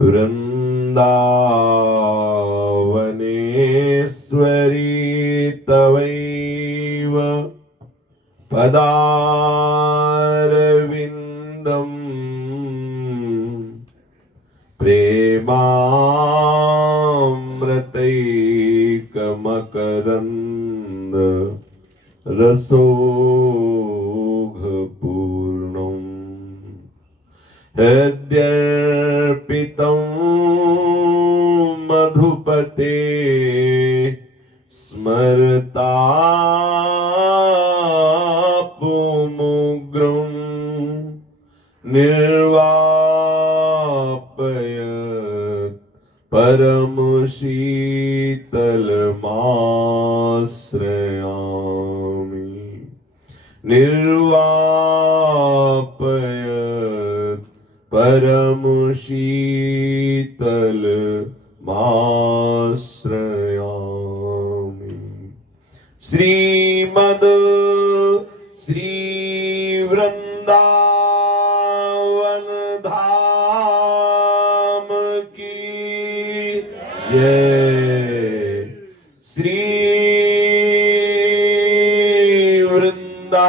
वृन्दावनेश्वरी तवैव पदारविन्दम् प्रेमामृतैकमकरन्द रसोघपूर्णम् हृद्यर्पितं मधुपते स्मरतापुमुग्रं निर्वापयत् परमशीतलमाश्रयामि निर्वापयत् परमशीतलमाश्रयामि। श्रीमद् श्री वृंदावन धाम की जय। श्री वृंदावन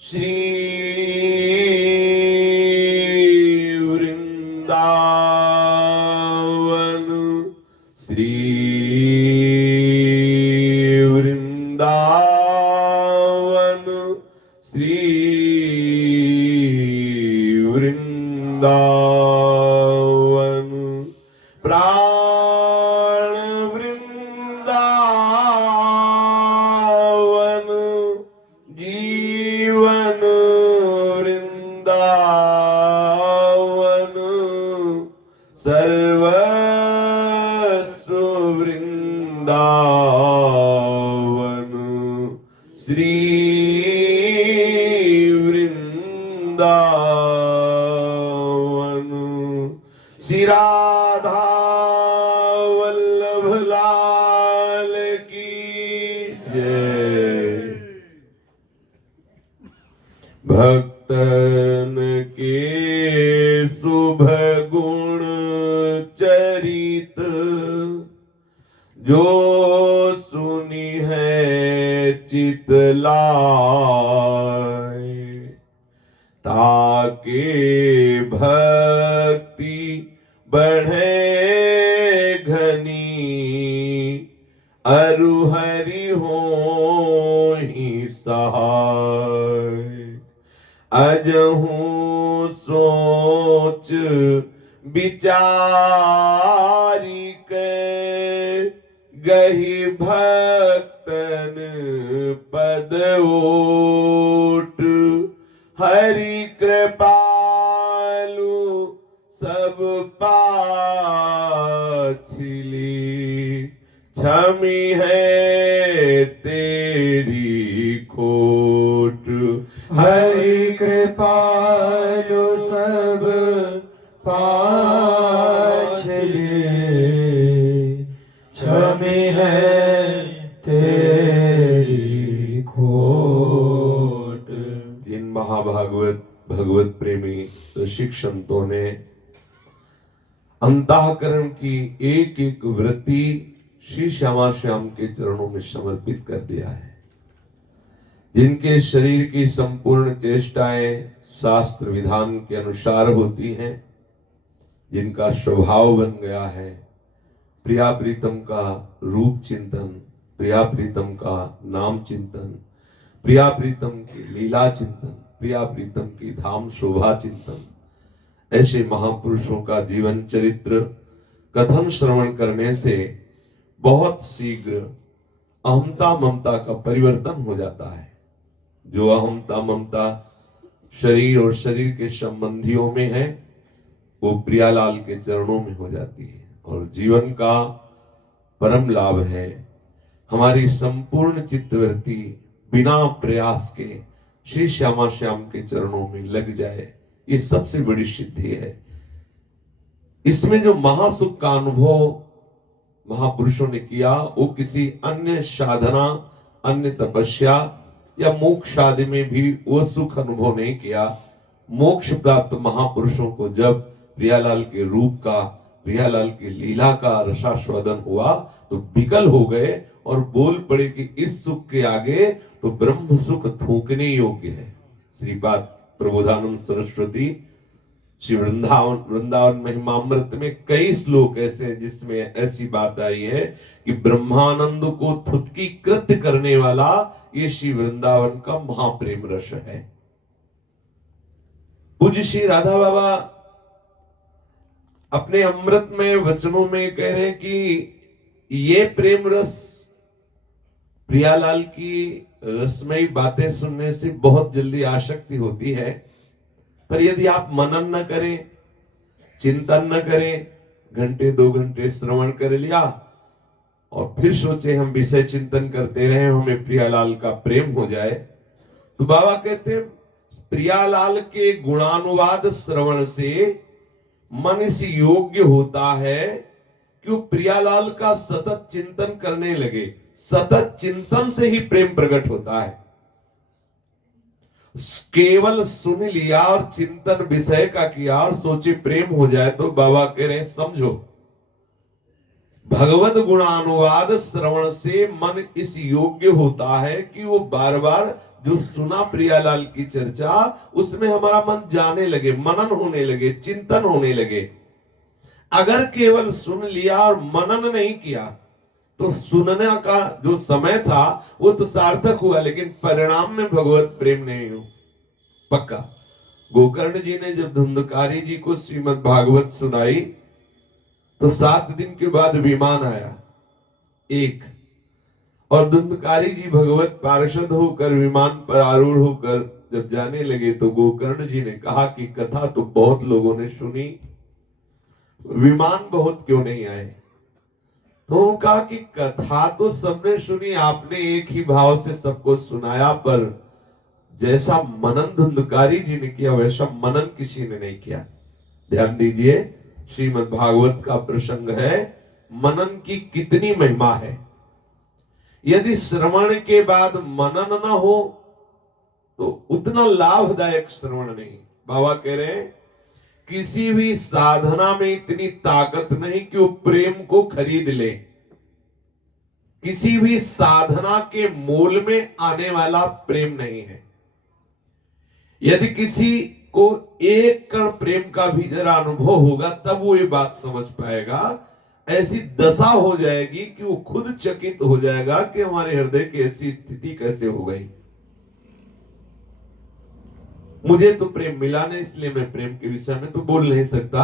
श्री वृंदावन श्री वृंदावन श्री वृंदावन प्राण वृंदावन जीवन वृंदावन सर्वस्व वृंदावन श्री वृंदावन। श्री राधा वल्लभ लाल की जय। भक्तन के शुभ गुण चरित जो सुनी है चितलाय, ताके भक्ति बढ़े घनी अरु हरि हो ही सहाय। अजहूं सोच विचारी के गही भक्तन पद ओट। हरि कृपालु सब पाछिली, क्षमी है तेरी खोट। हरि कृपालु सब पाछले, क्षमी है तेरी खोट। जिन महाभागवत भगवत प्रेमी ऋषिक संतों ने अंतःकरण की एक एक वृत्ति श्री श्यामा श्याम के चरणों में समर्पित कर दिया है, जिनके शरीर की संपूर्ण चेष्टाएं शास्त्र विधान के अनुसार होती हैं, जिनका स्वभाव बन गया है प्रिया प्रीतम का रूप चिंतन, प्रिया प्रीतम का नाम चिंतन, प्रिया प्रीतम की लीला चिंतन, प्रिया प्रीतम की धाम शोभा चिंतन। ऐसे महापुरुषों का जीवन चरित्र कथन श्रवण करने से बहुत शीघ्र अहमता ममता का परिवर्तन हो जाता है। जो अहमता ममता शरीर और शरीर के संबंधियों में है, वो प्रियालाल के चरणों में हो जाती है। और जीवन का परम लाभ है हमारी संपूर्ण चित्तवृत्ति बिना प्रयास के श्री श्यामा श्याम के चरणों में लग जाए। ये सबसे बड़ी सिद्धि है। इसमें जो महासुख का अनुभव महापुरुषों ने किया, वो किसी अन्य साधना, अन्य तपस्या या मोक्ष आदि में भी वो सुख अनुभव नहीं किया। मोक्ष प्राप्त महापुरुषों को जब प्रियालाल के रूप का, प्रियालाल की लीला का रसास्वादन हुआ तो विकल हो गए और बोल पड़े कि इस सुख के आगे तो ब्रह्म सुख थूकने योग्य है। श्रीपाद प्रबोधानंद सरस्वती श्री वृंदावन वृंदावन महिमामृत में कई श्लोक ऐसे हैं जिसमें ऐसी बात आई है कि ब्रह्मानंद को थुतकी कृत्य करने वाला ये श्री वृंदावन का महाप्रेम रस है। पूज्य श्री राधा बाबा अपने अमृत में वचनों में कह रहे हैं कि ये प्रेम रस प्रियालाल की रसमयी बातें सुनने से बहुत जल्दी आसक्ति होती है, पर यदि आप मनन न करें, चिंतन न करें, घंटे 2 घंटे श्रवण कर लिया और फिर सोचे हम विषय चिंतन करते रहे हमें प्रियालाल का प्रेम हो जाए, तो बाबा कहते हैं प्रियालाल के गुणानुवाद श्रवण से मन इस योग्य होता है कि वो प्रियालाल का सतत चिंतन करने लगे। सतत चिंतन से ही प्रेम प्रकट होता है। केवल सुन लिया और चिंतन विषय का किया और सोचे प्रेम हो जाए तो बाबा कह रहे हैं समझो, भगवत गुणानुवाद श्रवण से मन इस योग्य होता है कि वो बार बार जो सुना प्रियालाल की चर्चा उसमें हमारा मन जाने लगे, मनन होने लगे, चिंतन होने लगे। अगर केवल सुन लिया और मनन नहीं किया तो सुनने का जो समय था वो तो सार्थक हुआ, लेकिन परिणाम में भगवत प्रेम नहीं हो पक्का। गोकर्ण जी ने जब धुंधकारी जी को श्रीमद् भागवत सुनाई तो 7 दिन के बाद विमान आया एक, और धुंधकारी जी भगवत पार्षद होकर विमान पर आरूढ़ होकर जब जाने लगे तो गोकर्ण जी ने कहा कि कथा तो बहुत लोगों ने सुनी, विमान बहुत क्यों नहीं आए? तो उन्होंने कहा कि कथा तो सबने सुनी, आपने एक ही भाव से सबको सुनाया, पर जैसा मनन धुंधकारी जी ने किया वैसा मनन किसी ने नहीं किया। ध्यान दीजिए, श्रीमद् भागवत का प्रसंग है, मनन की कितनी महिमा है। यदि श्रवण के बाद मनन ना हो तो उतना लाभदायक श्रवण नहीं। बाबा कह रहे हैं किसी भी साधना में इतनी ताकत नहीं कि वो प्रेम को खरीद ले। किसी भी साधना के मोल में आने वाला प्रेम नहीं है। यदि किसी को एक कण प्रेम का भी जरा अनुभव होगा तब वो ये बात समझ पाएगा। ऐसी दशा हो जाएगी कि वो खुद चकित हो जाएगा कि हमारे हृदय की ऐसी स्थिति कैसे हो गई। मुझे तो प्रेम मिला नहीं, इसलिए मैं प्रेम के विषय में तो बोल नहीं सकता।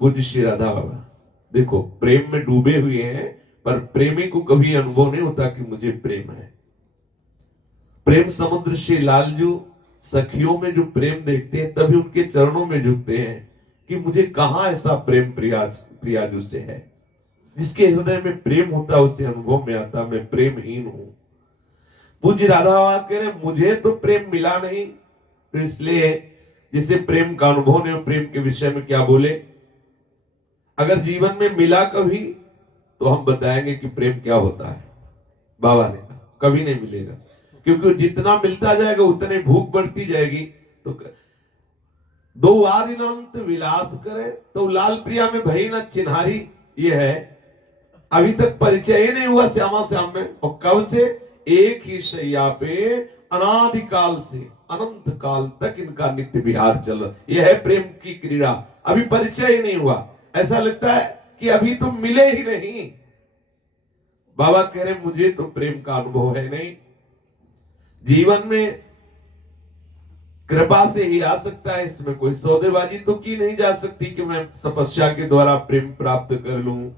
पूज्य श्री राधा बाबा देखो प्रेम में डूबे हुए हैं, पर प्रेमी को कभी अनुभव नहीं होता कि मुझे प्रेम है। प्रेम समुद्र श्री लालजू सखियों में जो प्रेम देखते हैं तभी उनके चरणों में झुकते हैं कि मुझे कहां ऐसा प्रेम प्रियाजू से है। जिसके हृदय में प्रेम होता है उसे अनुभव में आता मैं प्रेमहीन हूं। पूज्य राधा बाबा कह रहे मुझे तो प्रेम मिला नहीं, तो इसलिए जिसे प्रेम का अनुभव नहीं, प्रेम के विषय में क्या बोले। अगर जीवन में मिला कभी तो हम बताएंगे कि प्रेम क्या होता है। बाबा ने कहा कभी नहीं मिलेगा, क्योंकि जितना मिलता जाएगा उतने भूख बढ़ती जाएगी। तो दो आदिनांत विलास करे तो लाल प्रिया में भई न चिन्हारी, ये है। अभी तक परिचय ही नहीं हुआ श्यामा श्याम में, और कब से? एक ही शैया पे अनादिकाल से अनंत काल तक इनका नित्य विहार चल रहा। यह है प्रेम की क्रीड़ा। अभी परिचय ही नहीं हुआ, ऐसा लगता है कि अभी तो मिले ही नहीं। बाबा कह रहे मुझे तो प्रेम का अनुभव है नहीं। जीवन में कृपा से ही आ सकता है, इसमें कोई सौदेबाजी तो की नहीं जा सकती कि मैं तपस्या के द्वारा प्रेम प्राप्त कर लूं।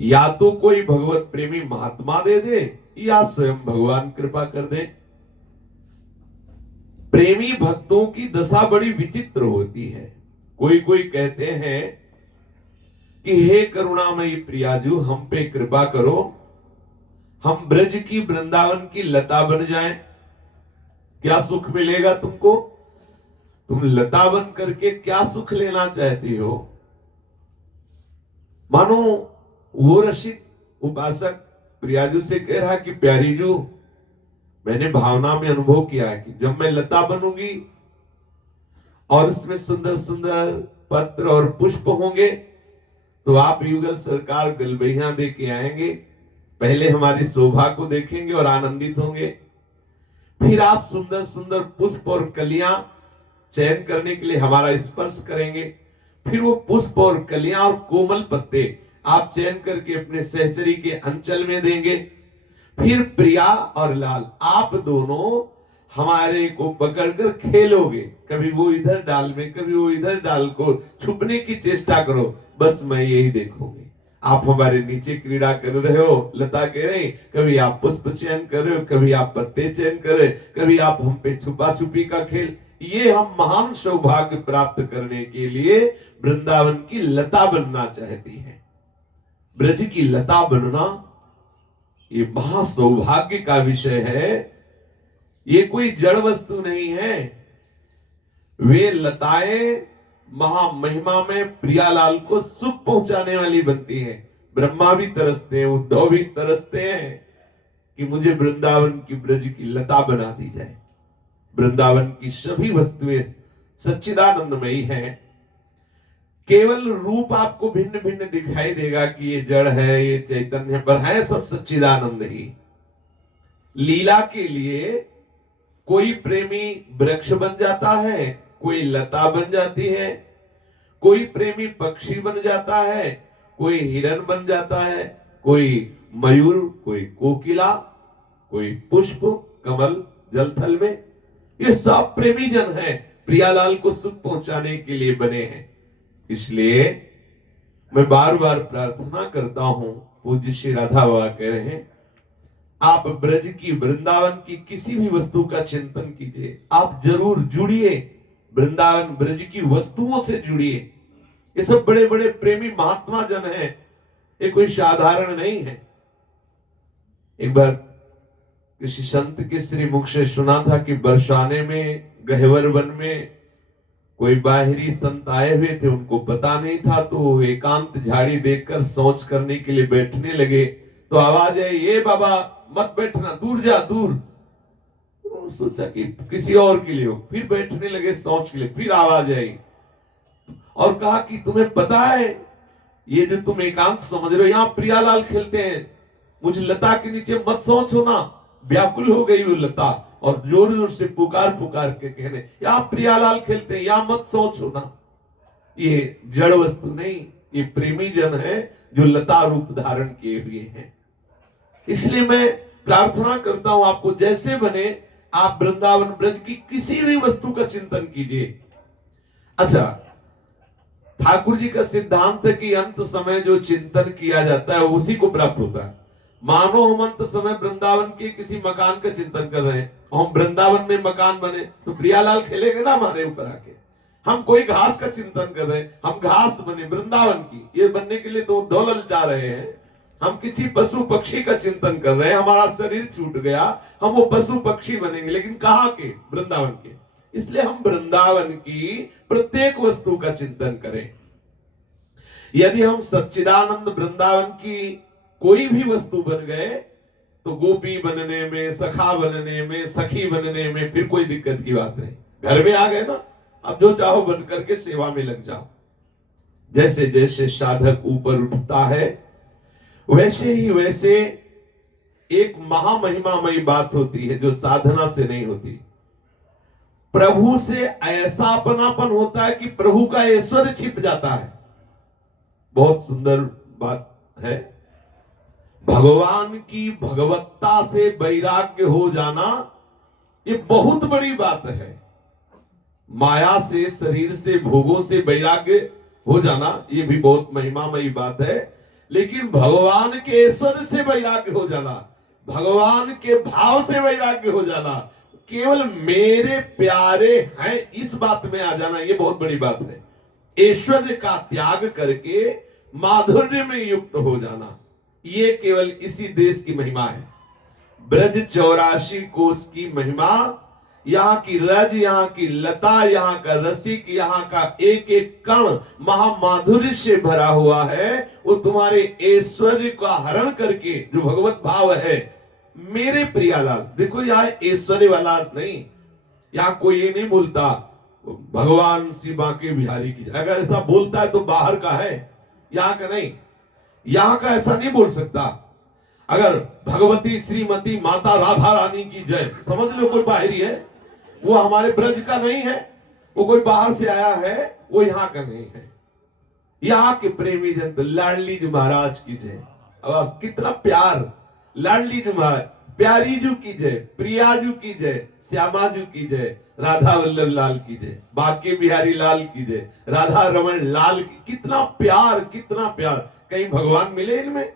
या तो कोई भगवत प्रेमी महात्मा दे दे या स्वयं भगवान कृपा कर दे। प्रेमी भक्तों की दशा बड़ी विचित्र होती है। कोई कोई कहते हैं कि हे करुणामयी प्रियाजू हम पे कृपा करो, हम ब्रज की वृंदावन की लता बन जाएं। क्या सुख मिलेगा तुमको? तुम लता बन करके क्या सुख लेना चाहती हो? मानो वो रसिक उपासक प्रियाजू से कह रहा कि प्यारी जू, मैंने भावना में अनुभव किया है कि जब मैं लता बनूंगी और उसमें सुंदर सुंदर पत्र और पुष्प होंगे, तो आप युगल सरकार गलबैया दे के आएंगे, पहले हमारी शोभा को देखेंगे और आनंदित होंगे। फिर आप सुंदर सुंदर पुष्प और कलियां चयन करने के लिए हमारा स्पर्श करेंगे। फिर वो पुष्प और कलियां और कोमल पत्ते आप चयन करके अपने सहचरी के अंचल में देंगे। फिर प्रिया और लाल आप दोनों हमारे को पकड़कर खेलोगे, कभी वो इधर डाल में कभी वो इधर डाल को छुपने की चेष्टा करो, बस मैं यही देखूंगी। आप हमारे नीचे क्रीड़ा कर रहे हो, लता कह रहे, कभी आप पुष्प चयन कर रहे हो, कभी आप पत्ते चयन कर रहे, कभी आप हम पे छुपा छुपी का खेल। ये हम महान सौभाग्य प्राप्त करने के लिए वृंदावन की लता बनना चाहती है। ब्रज की लता बनना ये महा सौभाग्य का विषय है। ये कोई जड़ वस्तु नहीं है। वे लताएं महामहिमा में प्रियालाल को सुख पहुंचाने वाली बनती हैं। ब्रह्मा भी तरसते हैं, उद्धव भी तरसते हैं कि मुझे वृंदावन की ब्रज की लता बना दी जाए। वृंदावन की सभी वस्तुएं सच्चिदानंदमयी हैं। केवल रूप आपको भिन्न भिन्न दिखाई देगा कि ये जड़ है, ये चैतन्य है, पर है सब सच्चिदानंद ही। लीला के लिए कोई प्रेमी वृक्ष बन जाता है, कोई लता बन जाती है, कोई प्रेमी पक्षी बन जाता है, कोई हिरन बन जाता है, कोई मयूर, कोई कोकिला, कोई पुष्प कमल जलथल में। ये सब प्रेमी जन हैं, प्रियालाल को सुख पहुंचाने के लिए बने हैं। इसलिए मैं बार बार प्रार्थना करता हूं, पूज्य श्री राधा बाबा कह रहे हैं, आप ब्रज की वृंदावन की किसी भी वस्तु का चिंतन कीजिए, आप जरूर जुड़िए, वृंदावन ब्रज की वस्तुओं से जुड़िए। ये सब बड़े बड़े प्रेमी महात्मा जन हैं, ये कोई साधारण नहीं है। एक बार किसी संत के श्री मुख से सुना था कि बरसाने में गहवर वन में कोई बाहरी संत आए हुए थे, उनको पता नहीं था, तो एकांत झाड़ी देखकर सोच करने के लिए बैठने लगे, तो आवाज आई, ये बाबा मत बैठना, दूर जा दूर। सोचा कि किसी और के लिए हो, फिर बैठने लगे सोच के लिए, फिर आवाज आई और कहा कि तुम्हें पता है ये जो तुम एकांत समझ रहे हो, यहां प्रियालाल खेलते हैं, मुझे लता के नीचे मत सोचो ना। व्याकुल हो गई वो लता और जोर जोर से पुकार पुकार के कहने, यहां प्रियालाल खेलते हैं, यहां मत सोचो ना। ये जड़ वस्तु नहीं, ये प्रेमी जन है जो लता रूप धारण किए हुए हैं। इसलिए मैं प्रार्थना करता हूं, आपको जैसे बने आप वृंदावन ब्रज की किसी भी वस्तु का चिंतन कीजिए। अच्छा, ठाकुर जी का सिद्धांत है कि अंत समय जो चिंतन किया जाता है उसी को प्राप्त होता है। मानो हम अंत समय वृंदावन के किसी मकान का चिंतन कर रहे हैं, हम वृंदावन में मकान बने तो प्रियालाल खेलेंगे ना हमारे ऊपर आके। हम कोई घास का चिंतन कर रहे हैं, हम घास बने वृंदावन की, ये बनने के लिए तो उद्धव ललचा रहे हैं। हम किसी पशु पक्षी का चिंतन कर रहे हैं, हमारा शरीर छूट गया, हम वो पशु पक्षी बनेंगे, लेकिन कहाँ के? वृंदावन के। इसलिए हम वृंदावन की प्रत्येक वस्तु का चिंतन करें। यदि हम सच्चिदानंद वृंदावन की कोई भी वस्तु बन गए तो गोपी बनने में, सखा बनने में, सखी बनने में फिर कोई दिक्कत की बात नहीं। घर में आ गए ना, अब जो चाहो बन करके सेवा में लग जाओ। जैसे जैसे साधक ऊपर उठता है वैसे ही वैसे एक महामहिमामयी बात होती है जो साधना से नहीं होती। प्रभु से ऐसा अपनापन होता है कि प्रभु का ऐश्वर्य छिप जाता है। बहुत सुंदर बात है। भगवान की भगवत्ता से वैराग्य हो जाना ये बहुत बड़ी बात है। माया से, शरीर से, भोगों से वैराग्य हो जाना ये भी बहुत महिमामयी बात है, लेकिन भगवान के ऐश्वर्य से वैराग्य हो जाना, भगवान के भाव से वैराग्य हो जाना, केवल मेरे प्यारे हैं इस बात में आ जाना, ये बहुत बड़ी बात है। ऐश्वर्य का त्याग करके माधुर्य में युक्त हो जाना, ये केवल इसी देश की महिमा है। ब्रज 84 कोस की महिमा, यहाँ की रज, यहाँ की लता, यहाँ का रसिक, यहाँ का एक एक कण महामाधुर्य से भरा हुआ है। वो तुम्हारे ऐश्वर्य का हरण करके जो भगवत भाव है, मेरे प्रियालाल। देखो यहाँ ऐश्वर्य वाला नहीं, यहाँ कोई ये नहीं बोलता भगवान श्री बांके बिहारी की। अगर ऐसा बोलता है तो बाहर का है, यहाँ का नहीं। यहाँ का ऐसा नहीं बोल सकता। अगर भगवती श्रीमती माता राधा रानी की जय, समझ लो कोई बाहरी है, वो हमारे ब्रज का नहीं है, वो कोई बाहर से आया है, वो यहाँ का नहीं है। यहाँ के प्रेमी जन तो लाडली जी महाराज की जय। अब कितना प्यार, लाडली जी महाराज, प्यारी जू की जय, प्रिया जू की जय, श्यामा जू की जय, राधा वल्लभ लाल की जय, बांके बिहारी लाल की जय, राधा रमन लाल की। कितना प्यार, कितना प्यार। कहीं भगवान मिले इनमें?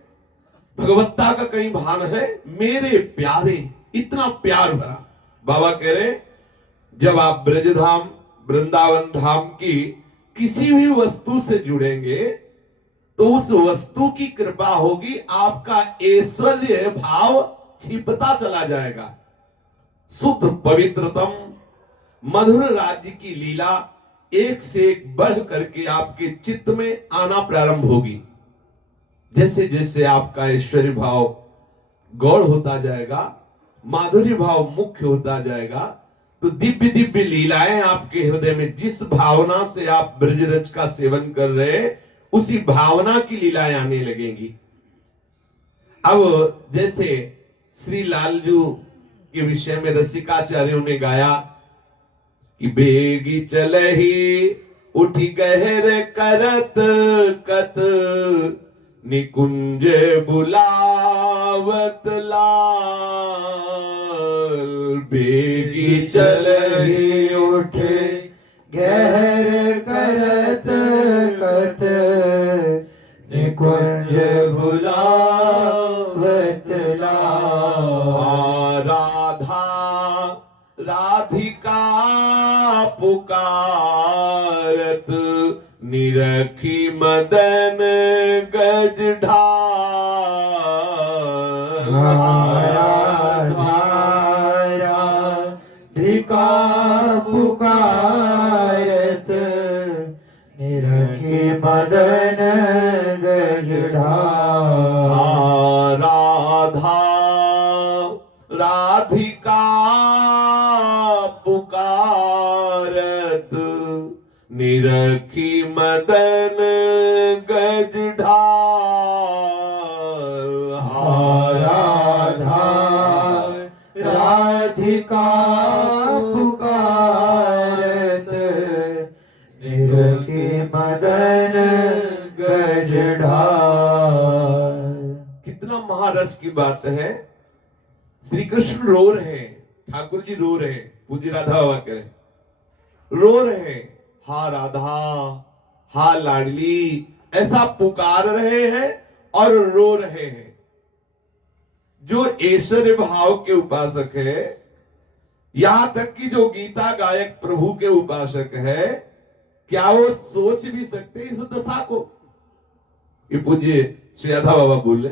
भगवत्ता का कहीं भान है? मेरे प्यारे, इतना प्यार भरा। बाबा कह रहे जब आप ब्रजधाम वृंदावन धाम की किसी भी वस्तु से जुड़ेंगे तो उस वस्तु की कृपा होगी, आपका ऐश्वर्य भाव छिपता चला जाएगा। शुद्ध पवित्रतम मधुर राज्य की लीला एक से एक बढ़ करके आपके चित्त में आना प्रारंभ होगी। जैसे जैसे आपका ऐश्वर्य भाव गौड़ होता जाएगा, माधुर्य भाव मुख्य होता जाएगा, तो दिव्य दिव्य लीलाएं आपके हृदय में, जिस भावना से आप ब्रजरज का सेवन कर रहे हैं, उसी भावना की लीलाएं आने लगेंगी। अब जैसे श्री लालजू के विषय में रसिकाचार्यों ने गाया कि बेगी चलही उठी गहर करत कत निकुंज बुलावत लाल। बेगी चलही उठे गहर करत कत निकुंज बुलावत लाल। राधा राधिका पुकारत निरखी मदन गज ढाल। राधिका पुकारत निरखी मदन गज ढाल। राधा राधिका पुकारत निरखी मदन गज ढाल। राधा राधिका पुकारत निरखी मदन गज ढाल। कितना महारस की बात है। श्री कृष्ण रो रहे हैं, ठाकुर जी रो रहे हैं, पूज्य राधा बाबा कह रहे रो रहे हैं, हा राधा, हा लाडली, ऐसा पुकार रहे हैं और रो रहे हैं। जो ऐश्वर्य भाव के उपासक है, यहां तक कि जो गीता गायक प्रभु के उपासक है, क्या वो सोच भी सकते इस दशा को? ये पूज्य श्री राधा बाबा बोले,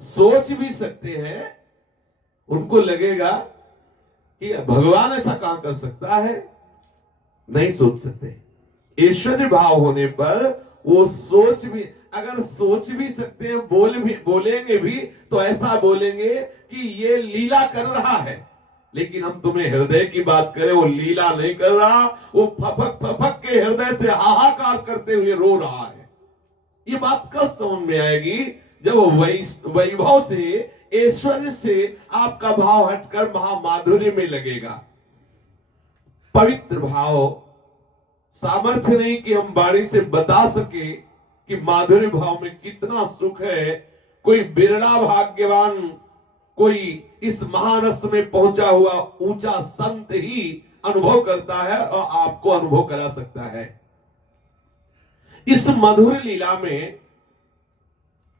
सोच भी सकते हैं? उनको लगेगा कि भगवान ऐसा कहां कर सकता है? नहीं सोच सकते। ऐश्वर्य भाव होने पर वो सोच भी, अगर सोच भी सकते हैं, बोलेंगे भी तो ऐसा बोलेंगे कि ये लीला कर रहा है। लेकिन हम तुम्हें हृदय की बात करें, वो लीला नहीं कर रहा, वो फपक फपक के हृदय से हाहाकार करते हुए रो रहा है। ये बात कब समझ में आएगी? जब वैभव से, ऐश्वर्य से आपका भाव हटकर महामाधुर्य में लगेगा। पवित्र भाव, सामर्थ्य नहीं कि हम वाणी से बता सके कि माधुर्य भाव में कितना सुख है। कोई बिरला भाग्यवान, कोई इस महारस में पहुंचा हुआ ऊंचा संत ही अनुभव करता है और आपको अनुभव करा सकता है। इस मधुर लीला में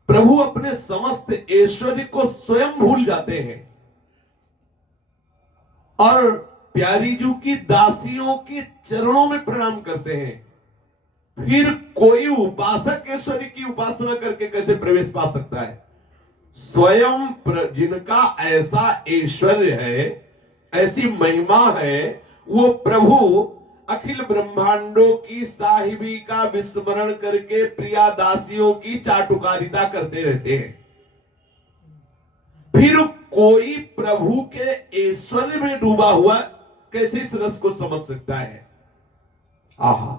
प्रभु अपने समस्त ऐश्वर्य को स्वयं भूल जाते हैं और प्यारी जू की दासियों के चरणों में प्रणाम करते हैं। फिर कोई उपासक ऐश्वर्य की उपासना करके कैसे प्रवेश पा सकता है? स्वयं जिनका ऐसा ऐश्वर्य है, ऐसी महिमा है, वो प्रभु अखिल ब्रह्मांडों की साहिबी का विस्मरण करके प्रिया दासियों की चाटुकारिता करते रहते हैं। फिर कोई प्रभु के ऐश्वर्य में डूबा हुआ कैसे इस रस को समझ सकता है? आहा,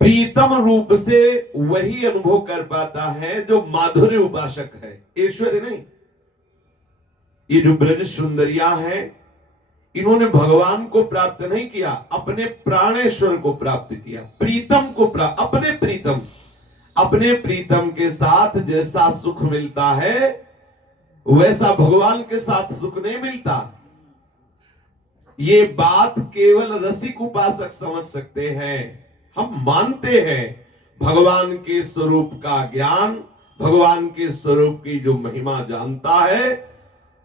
प्रीतम रूप से वही अनुभव कर पाता है जो माधुर्य उपासक है, ऐश्वर्य नहीं। ये जो ब्रज सुंदरिया है, इन्होंने भगवान को प्राप्त नहीं किया, अपने प्राणेश्वर को प्राप्त किया, प्रीतम को अपने प्रीतम के साथ जैसा सुख मिलता है वैसा भगवान के साथ सुख नहीं मिलता। ये बात केवल रसिक उपासक समझ सकते हैं। हम मानते हैं भगवान के स्वरूप का ज्ञान, भगवान के स्वरूप की जो महिमा जानता है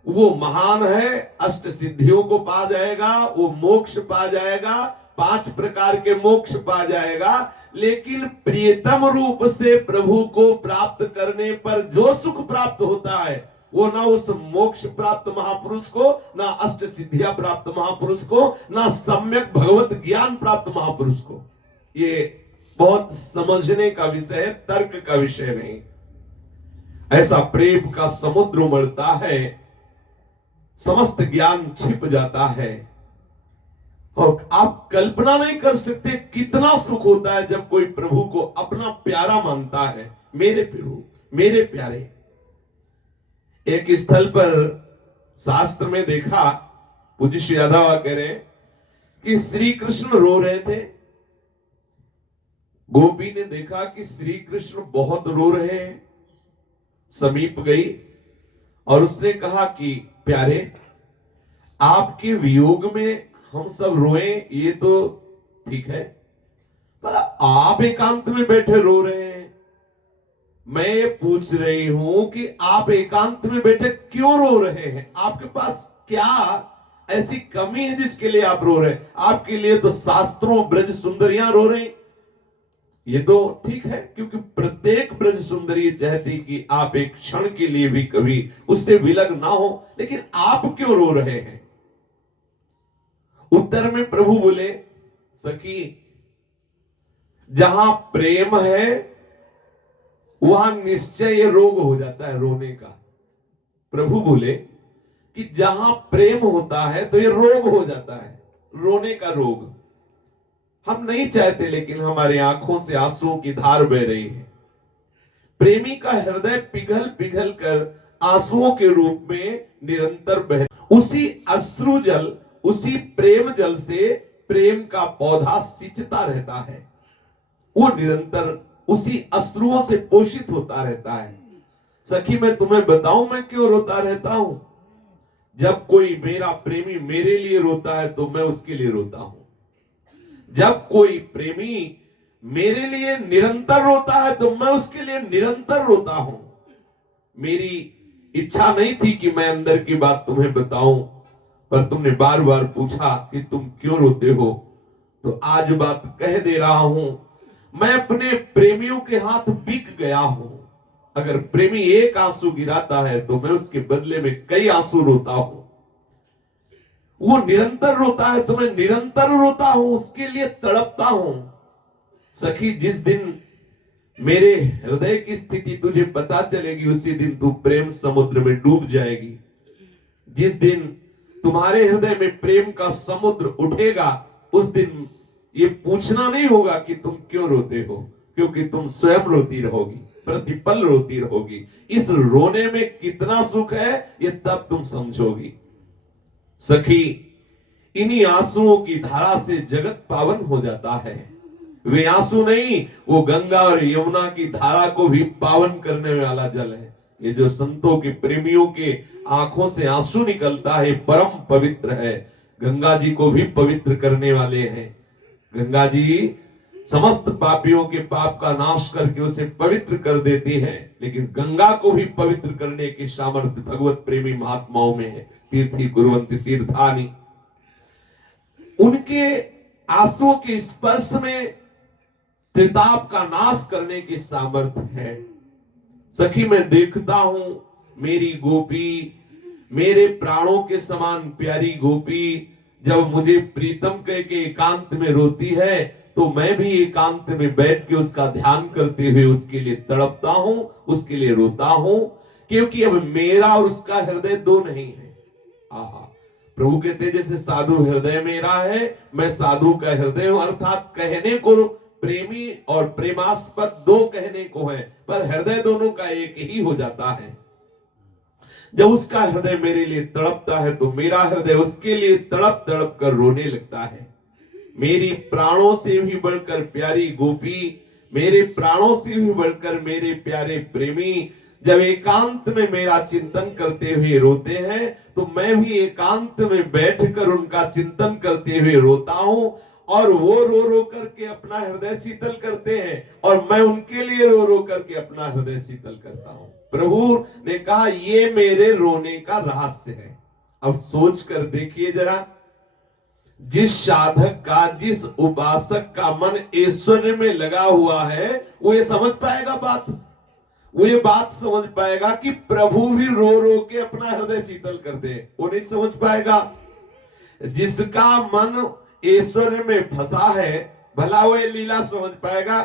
वो महान है, अष्ट सिद्धियों को पा जाएगा, वो मोक्ष पा जाएगा, 5 प्रकार के मोक्ष पा जाएगा। लेकिन प्रियतम रूप से प्रभु को प्राप्त करने पर जो सुख प्राप्त होता है वो ना उस मोक्ष प्राप्त महापुरुष को, ना अष्ट सिद्धियां प्राप्त महापुरुष को, ना सम्यक भगवत ज्ञान प्राप्त महापुरुष को। ये बहुत समझने का विषय है, तर्क का विषय नहीं। ऐसा प्रेम का समुद्र उमड़ता है, समस्त ज्ञान छिप जाता है और आप कल्पना नहीं कर सकते कितना सुख होता है जब कोई प्रभु को अपना प्यारा मानता है। मेरे प्रभु, मेरे प्यारे। एक स्थल पर शास्त्र में देखा, पूज्य श्री यादव कह रहे हैं कि श्री कृष्ण रो रहे थे। गोपी ने देखा कि श्री कृष्ण बहुत रो रहे हैं, समीप गई और उसने कहा कि प्यारे, आपके वियोग में हम सब रोए ये तो ठीक है, पर आप एकांत में बैठे रो रहे हैं। मैं ये पूछ रही हूं कि आप एकांत में बैठे क्यों रो रहे हैं? आपके पास क्या ऐसी कमी है जिसके लिए आप रो रहे हैं? आपके लिए तो शास्त्रों ब्रज सुंदरियां रो रही, ये तो ठीक है, क्योंकि प्रत्येक ब्रज सुंदरी चाहती कि आप एक क्षण के लिए भी कभी उससे विलग ना हो, लेकिन आप क्यों रो रहे हैं? उत्तर में प्रभु बोले, सखी, जहां प्रेम है वहां निश्चय रोग हो जाता है रोने का। प्रभु बोले कि जहां प्रेम होता है तो ये रोग हो जाता है, रोने का रोग। हम नहीं चाहते, लेकिन हमारी आंखों से आंसुओं की धार बह रही है। प्रेमी का हृदय पिघल पिघल कर आंसुओं के रूप में निरंतर बह, उसी अश्रु जल, उसी प्रेम जल से प्रेम का पौधा सिंचता रहता है। वो निरंतर उसी अश्रुओं से पोषित होता रहता है। सखी, मैं तुम्हें बताऊं मैं क्यों रोता रहता हूं? जब कोई मेरा प्रेमी मेरे लिए रोता है तो मैं उसके लिए रोता हूं। जब कोई प्रेमी मेरे लिए निरंतर रोता है तो मैं उसके लिए निरंतर रोता हूं। मेरी इच्छा नहीं थी कि मैं अंदर की बात तुम्हें बताऊं, पर तुमने बार बार पूछा कि तुम क्यों रोते हो, तो आज बात कह दे रहा हूं। मैं अपने प्रेमियों के हाथ बिक गया हूं। अगर प्रेमी एक आंसू गिराता है तो मैं उसके बदले में कई आंसू रोता हूं। वो निरंतर रोता है तो मैं निरंतर रोता हूं, उसके लिए तड़पता हूं। सखी, जिस दिन मेरे हृदय की स्थिति तुझे पता चलेगी उसी दिन तू प्रेम समुद्र में डूब जाएगी। जिस दिन तुम्हारे हृदय में प्रेम का समुद्र उठेगा उस दिन ये पूछना नहीं होगा कि तुम क्यों रोते हो, क्योंकि तुम स्वयं रोती रहोगी, प्रतिपल रोती रहोगी। इस रोने में कितना सुख है ये तब तुम समझोगी। सखी, इन्हीं आंसुओं की धारा से जगत पावन हो जाता है। वे आंसू नहीं, वो गंगा और यमुना की धारा को भी पावन करने वाला जल है। ये जो संतों के प्रेमियों के आंखों से आंसू निकलता है परम पवित्र है। गंगा जी को भी पवित्र करने वाले हैं। गंगा जी समस्त पापियों के पाप का नाश करके उसे पवित्र कर देती है, लेकिन गंगा को भी पवित्र करने की सामर्थ्य भगवत प्रेमी महात्माओं में है। तीर्थी कुर्वन्ति तीर्थानि। उनके आंसुओं के स्पर्श में त्रिताप का नाश करने की सामर्थ्य है। सखी, मैं देखता हूं मेरी गोपी, मेरे प्राणों के समान प्यारी गोपी जब मुझे प्रीतम कह के एकांत में रोती है तो मैं भी एकांत में बैठ के उसका ध्यान करते हुए उसके लिए तड़पता हूं, उसके लिए रोता हूं, क्योंकि अब मेरा और उसका हृदय दो नहीं है। आहा, प्रभु कहते जैसे साधु हृदय मेरा है, मैं साधु का हृदय हूं। अर्थात कहने को प्रेमी और प्रेमास्पद दो कहने को है, पर हृदय दोनों का एक ही हो जाता है। जब उसका हृदय मेरे लिए तड़पता है तो मेरा हृदय उसके लिए तड़प तड़प कर रोने लगता है। मेरी प्राणों से भी बढ़कर प्यारी गोपी, मेरे प्राणों से भी बढ़कर मेरे प्यारे प्रेमी जब एकांत में मेरा चिंतन करते हुए रोते हैं, तो मैं भी एकांत में बैठकर उनका चिंतन करते हुए रोता हूं। और वो रो रो करके अपना हृदय शीतल करते हैं और मैं उनके लिए रो रो करके अपना हृदय शीतल करता हूं। प्रभु ने कहा ये मेरे रोने का रहस्य है। अब सोच कर देखिए जरा, जिस साधक का, जिस उपासक का मन ऐश्वर्य में लगा हुआ है, वो ये समझ पाएगा बात, वो ये बात समझ पाएगा कि प्रभु भी रो रो के अपना हृदय शीतल कर दे, वो नहीं समझ पाएगा। जिसका मन ऐश्वर्य में फंसा है, भला वो ये लीला समझ पाएगा।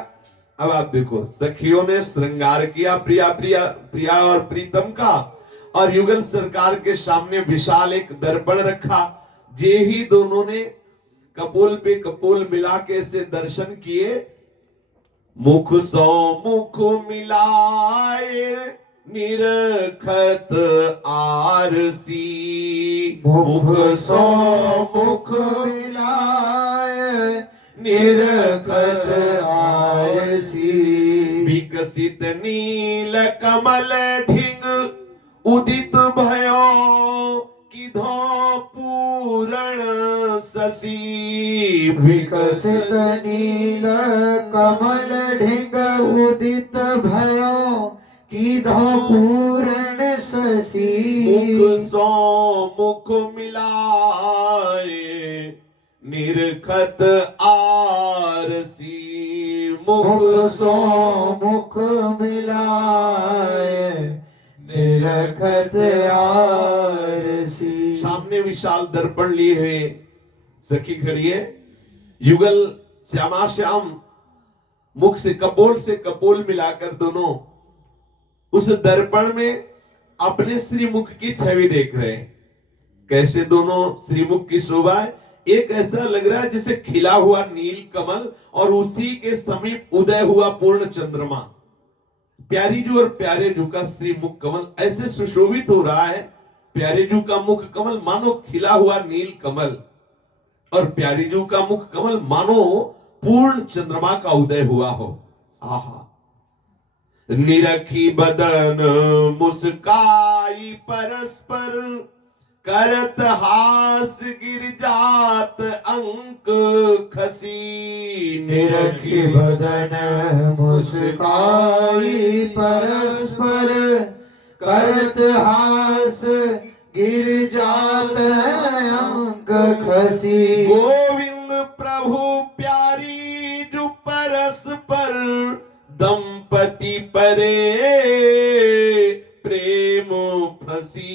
अब आप देखो, सखियों ने श्रृंगार किया प्रिया प्रिया प्रिया और प्रीतम का, और युगल सरकार के सामने विशाल एक दर्पण रखा। जे ही दोनों ने कपोल पे कपोल मिला के से दर्शन किए, मुख सो मुख मिलाए निरखत आरसी। मुख सो मुख मिलाए निरखत आरसी। विकसित नील कमल ढिंग उदित भयो किधो पूरण शशि। विकसित नील कमल ढिंग उदित भयो किधो पूर्ण शशि। मुख सो मुख मिलाए निरखत आरसी। मुख सो मुख मिलाए निरखत आरसी। सामने विशाल दर्पण लिए हुए सखी खड़ी है, युगल श्यामा श्याम मुख से कपोल मिलाकर दोनों उस दर्पण में अपने श्रीमुख की छवि देख रहे हैं। कैसे दोनों श्रीमुख की शोभा है, एक ऐसा लग रहा है जैसे खिला हुआ नील कमल और उसी के समीप उदय हुआ पूर्ण चंद्रमा। प्यारी जू और प्यारे जू का श्रीमुख कमल ऐसे सुशोभित हो रहा है। प्यारे जू का मुख कमल मानो खिला हुआ नील कमल, और प्यारी जू का मुख कमल मानो पूर्ण चंद्रमा का उदय हुआ हो। आहा, निरखी बदन मुस्काई परस्पर करत हास गिर जात अंक खसी। निरखी बदन मुस्काई परस्पर करत हास गिर जात अंक खसी। गोविंद प्रभु प्यारी जु परस्पर दंपति परे प्रेम फसी।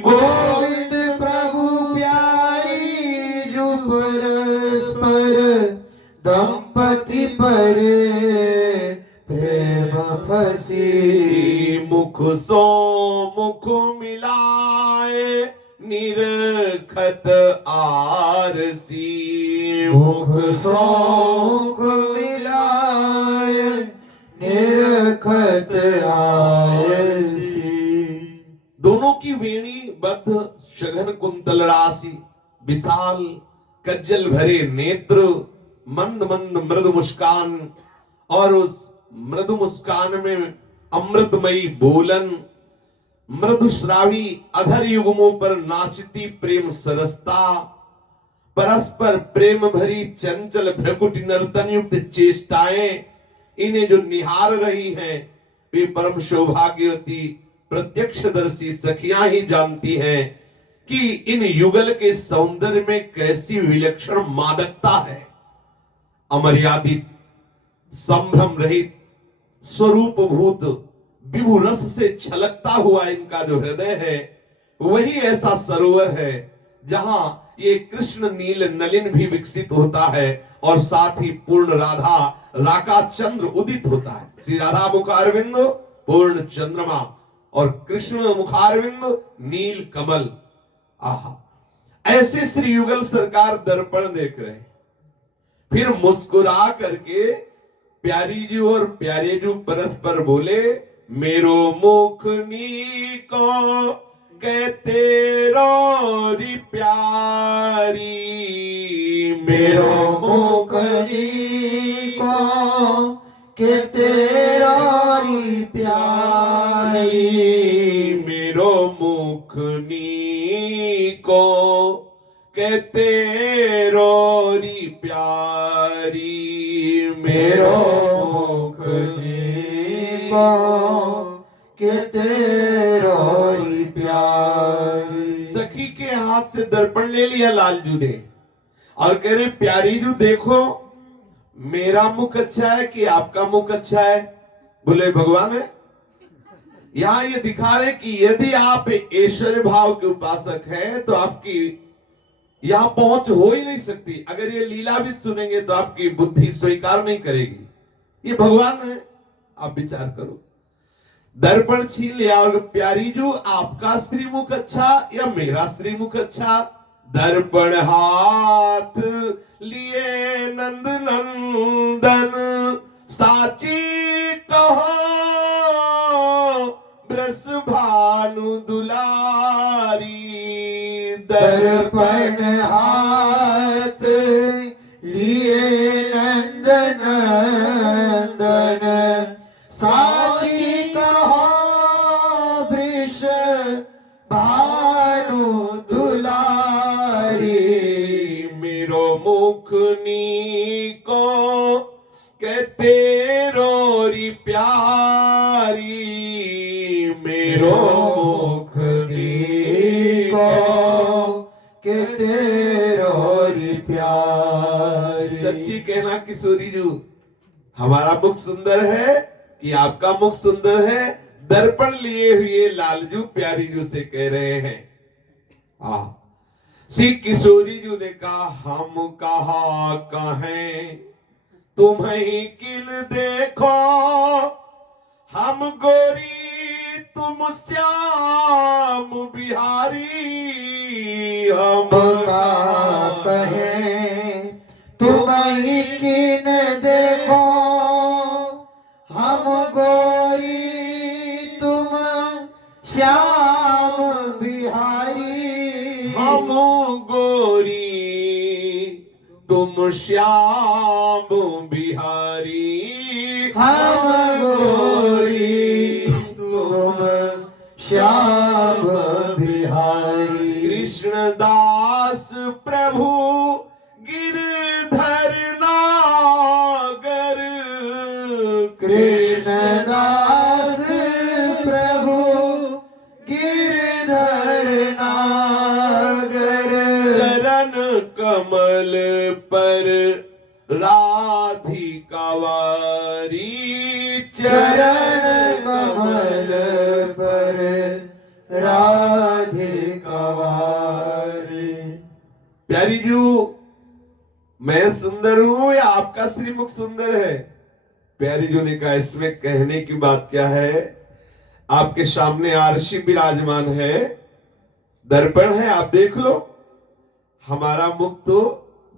गोविंद प्रभु प्यारी जो परस्पर दंपति परे प्रेम फसी। मुख सो मुख मिलाए निरखत आरसी। मुख सो मुख मिलाए निरखत आरसी। दोनों की वेणी बद्ध शगन कुंतल राशि, विशाल कज्जल भरे नेत्र, मंद मंद मृदु मुस्कान, और उस मृदु मुस्कान में अमृतमयी बोलन, मृदु श्रावी अधर युगमों पर नाचती प्रेम सरसता, परस्पर प्रेम भरी चंचल भ्रकुटी नर्तन युक्त चेष्टाएं इन्हें जो निहार रही हैं, वे परम सौभाग्यवती प्रत्यक्षदर्शी सखियां ही जानती हैं कि इन युगल के सौंदर्य में कैसी विलक्षण मादकता है। अमर्यादित संभ्रम रहित स्वरूप भूत विभु रस से छलकता हुआ इनका जो हृदय है, वही ऐसा सरोवर है जहां ये कृष्ण नील नलिन भी विकसित होता है और साथ ही पूर्ण राधा राका चंद्र उदित होता है। श्री राधा मुखारविंद पूर्ण चंद्रमा और कृष्ण मुखारविंद नील कमल। आहा, ऐसे श्री युगल सरकार दर्पण देख रहे हैं, फिर मुस्कुरा करके प्यारी जी और प्यारे जी परस्पर बोले, मेरो मुख नीको कहते रोरी प्यारी, मेरो मुख नीको के तेरी प्यारी, मेरो मुख नीको कहते रोरी प्यारी, मेरो मुख नीको के तेरी प्यारी। सखी के हाथ से दर्पण ले लिया लालजू ने और कह रहे, प्यारी जू देखो मेरा मुख अच्छा है कि आपका मुख अच्छा है? बोले भगवान है, यहां ये दिखा रहे कि यदि आप ऐश्वर्य भाव के उपासक हैं तो आपकी यहां पहुंच हो ही नहीं सकती। अगर ये लीला भी सुनेंगे तो आपकी बुद्धि स्वीकार नहीं करेगी। ये भगवान है, आप विचार करो। दर्पण छीन लिया और प्यारी जू आपका श्रीमुख अच्छा या मेरा श्रीमुख अच्छा? दर्पण हाथ लिए नंद नंदन साची कहो ब्रस भानु दुलारी, दर्पण हाथ लिए नंद नंदन साची कहो वृष भानु दुलारी, मेरो मुख नीको कहते रोरी प्यारी, मेरो मुख नीको के तेरी प्यारी। सच्ची कहना किशोरी जू, हमारा मुख सुंदर है कि आपका मुख सुंदर है? दर्पण लिए हुए लालजू प्यारी जू से कह रहे हैं। श्री किशोरी जू ने कहा, हम कहा कहें तुम ही किल देखो, हम गोरी तुम श्याम बिहारी, हम का कहे तुम ही किन देखो, हम गोरी तुम श्याम बिहारी, हम गोरी तुम श्याम बिहारी, हम गोरी तुम श्याम बिहारी। कृष्णदास प्रभु गिरधर नागर, कृष्णदास प्रभु गिरधर नागर, चरण कमल पर राधिका वारी, चरण कमल पर राधिका वारी। प्यारी जू, मैं सुंदर हूं या आपका श्रीमुख सुंदर है? प्यारी जू ने कहा, इसमें कहने की बात क्या है? आपके सामने आरशी विराजमान है, दर्पण है, आप देख लो। हमारा मुख तो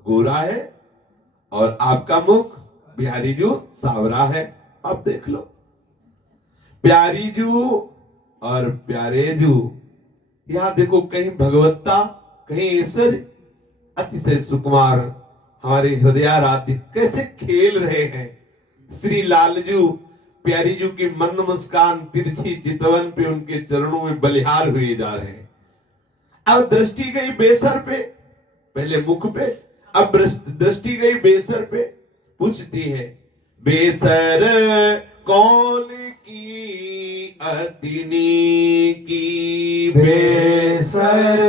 गोरा है और आपका मुख प्यारी जू सावरा है, आप देख लो। प्यारी जू और प्यारे जू, यहां देखो कहीं भगवत्ता कहीं ईश्वर, अतिशय सुकुमार हमारे हृदयाराध्य कैसे खेल रहे हैं। श्री लालजू प्यारी जू की मंद मुस्कान तिरछी चितवन पे उनके चरणों में बलिहार हुए जा रहे हैं। अब दृष्टि गई बेसर पे, पहले मुख पे, अब दृष्टि गई बेसर पे। पूछती है, बेसर कौन की अतिनी की, बेसर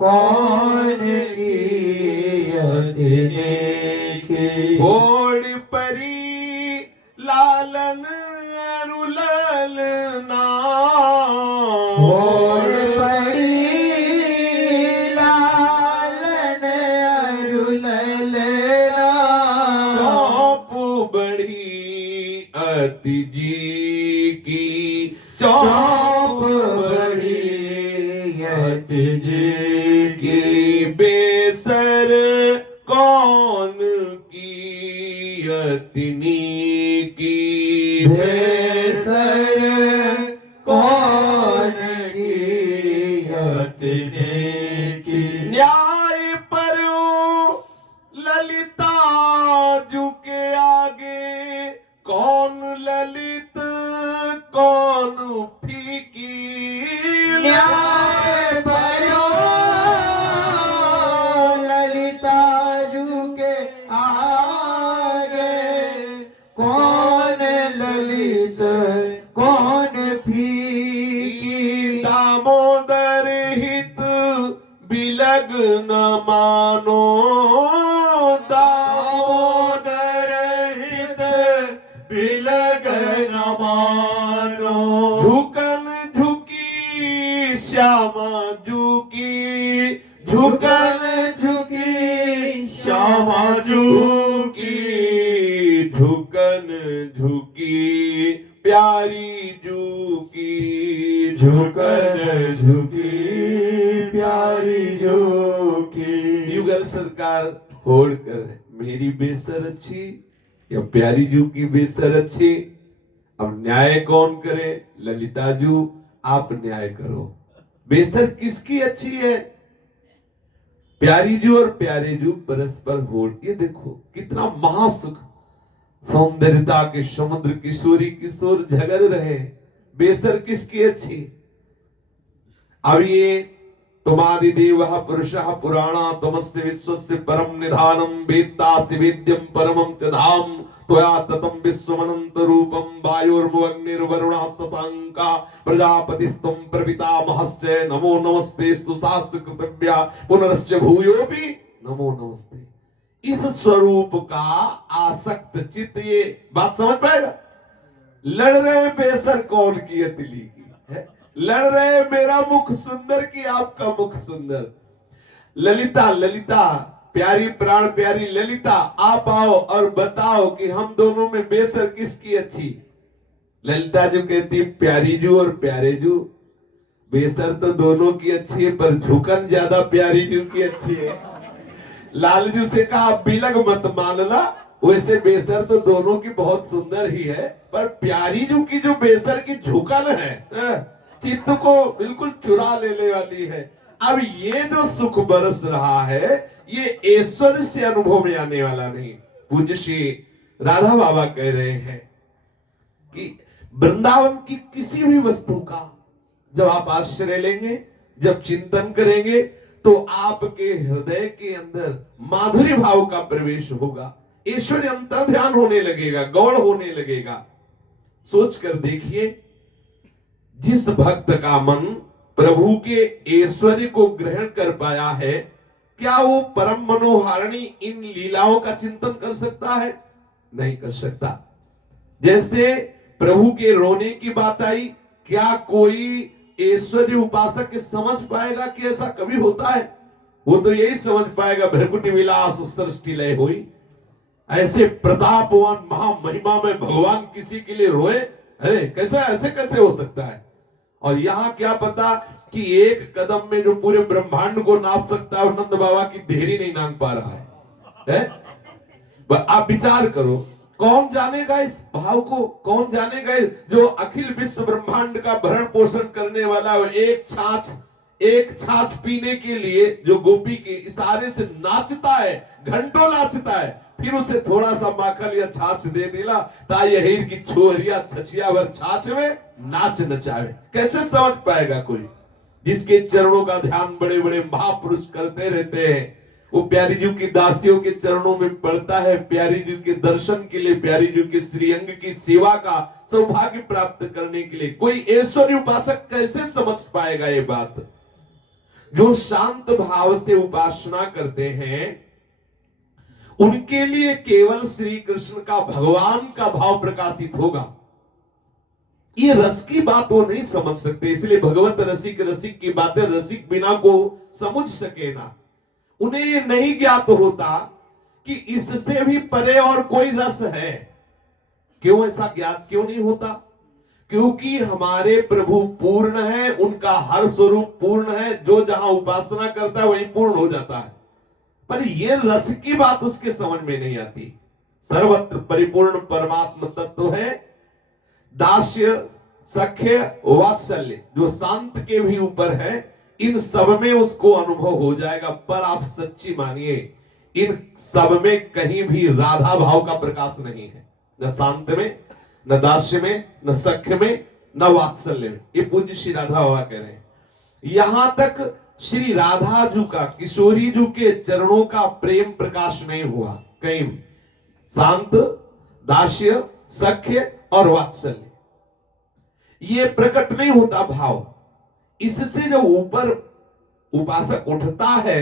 कौन की अतिनी की, घोड़ परी लालन अरुलल ना, घोड़ परी लालन अरुलल ना, चौप बड़ी अति जी की, चौप बड़ी अति जी की, बेसर कौन कियतिनी की बेसर कौन कियतिनी की। न्याय पर ललिता जू के आगे कौन ललित कौन फीकी। न्याय परो ललिता जू के आगे कौन ललित कौन फीकी। दामोदर हित बिलग न मानो दामोदर हित बिलग न मानो। झुकन झुकी श्यामा झुकी झुकन झुकी श्यामा झुकी झुकन झुकी प्यारी झुकी झुकन झुकी प्यारी झुकी। युगल सरकार छोड़ कर मेरी बेसर अच्छी या प्यारी जू की बेसर अच्छी। अब न्याय कौन करे? ललिता जू आप न्याय करो। बेसर किसकी अच्छी है? प्यारी जू और प्यारे जू परस्पर होड़। ये देखो कितना महासुख, सौंदर्यता के समुद्र किशोरी किशोर झगड़ रहे। बेसर किसकी अच्छी? अब ये तुमादिदेव पुरुषः पुराणा तमस्य विश्वस्य परम निधानम वेत्तासि वेद्यम परमं च धाम त्वया ततं विश्वमनंत रूपम वायुर्मुवग्निर्वरुणः शशांका प्रजापतिस्त्वं प्रपितामहश्च नमो नमस्तेस्तु शास्त्र कृतव्या पुनरश्च भूयोपि नमो नमस्ते। इस स्वरूप का आसक्त चित्त, ये बात समझ पाएगा? लड़ रहे बेसर कौन की है तिली की है? लड़ रहे मेरा मुख सुंदर की आपका मुख सुंदर। ललिता ललिता प्यारी प्राण प्यारी ललिता आप आओ और बताओ कि हम दोनों में बेसर किसकी अच्छी। ललिता जो कहती प्यारी जू और प्यारे जू, बेसर तो दोनों की अच्छी है पर झुकन ज्यादा प्यारी जू की अच्छी है। लालजू से कहा बिलग मत मानना, वैसे बेसर तो दोनों की बहुत सुंदर ही है पर प्यारी जू की जो बेसर की झुकन है चित्त को बिल्कुल चुरा लेने वाली है। अब ये जो सुख बरस रहा है ये ऐश्वर्य से अनुभव में आने वाला नहीं। पूज्य श्री राधा बाबा कह रहे हैं कि वृंदावन की किसी भी वस्तु का जब आप आश्रय लेंगे, जब चिंतन करेंगे तो आपके हृदय के अंदर माधुर्य भाव का प्रवेश होगा, ऐश्वर्य अंतर ध्यान होने लगेगा, गौण होने लगेगा। सोच कर देखिए, जिस भक्त का मन प्रभु के ऐश्वर्य को ग्रहण कर पाया है, क्या वो परम मनोहारिणी इन लीलाओं का चिंतन कर सकता है? नहीं कर सकता। जैसे प्रभु के रोने की बात आई, क्या कोई ऐश्वर्य उपासक समझ पाएगा कि ऐसा कभी होता है? वो तो यही समझ पाएगा भ्रकुटी विलास सृष्टि लय हुई। ऐसे प्रतापवान महामहिमा में भगवान किसी के लिए रोए? अरे कैसा, ऐसे कैसे हो सकता है? और यहां क्या पता कि एक कदम में जो पूरे ब्रह्मांड को नाप सकता है नंद बाबा की देहरी नहीं नाप पा रहा है? आप विचार करो, कौन जानेगा इस भाव को? कौन जानेगा जो अखिल विश्व ब्रह्मांड का भरण पोषण करने वाला एक छाछ पीने के लिए जो गोपी के इशारे से नाचता है, घंटों नाचता है, फिर उसे थोड़ा सा माखन या छाछ दे दिला ताई हीर की छोहरिया छछिया भर छाछ में नाच नचावे। कैसे समझ पाएगा कोई जिसके चरणों का ध्यान बड़े बड़े महापुरुष करते रहते हैं? वो प्यारी जी की दासियों के चरणों में पड़ता है, प्यारी जी के दर्शन के लिए, प्यारी जी के श्रीअंग की सेवा का सौभाग्य प्राप्त करने के लिए। कोई ऐश्वर्य उपासक कैसे समझ पाएगा ये बात? जो शांत भाव से उपासना करते हैं उनके लिए केवल श्री कृष्ण का, भगवान का भाव प्रकाशित होगा। ये रस की बात वो नहीं समझ सकते, इसलिए भगवत रसिक रसिक की बातें रसिक बिना को समझ सके ना। उन्हें ये नहीं ज्ञात होता कि इससे भी परे और कोई रस है। क्यों ऐसा ज्ञात क्यों नहीं होता? क्योंकि हमारे प्रभु पूर्ण है, उनका हर स्वरूप पूर्ण है, जो जहां उपासना करता है वहीं पूर्ण हो जाता है। पर ये रस की बात उसके समझ में नहीं आती। सर्वत्र परिपूर्ण परमात्म तत्व है, दास्य सख्य वात्सल्य जो शांत के भी ऊपर है, इन सब में उसको अनुभव हो जाएगा। पर आप सच्ची मानिए, इन सब में कहीं भी राधा भाव का प्रकाश नहीं है, न शांत में, न दास्य में, न सख्य में, न वात्सल्य में। ये पूज्य श्री राधा बाबा कह रहे हैं। यहां तक श्री राधा जी का, किशोरी जी के चरणों का प्रेम प्रकाश नहीं हुआ कहीं भी। शांत, दास्य, सख्य और वात्सल्य ये प्रकट नहीं होता भाव। इससे जब ऊपर उपासक उठता है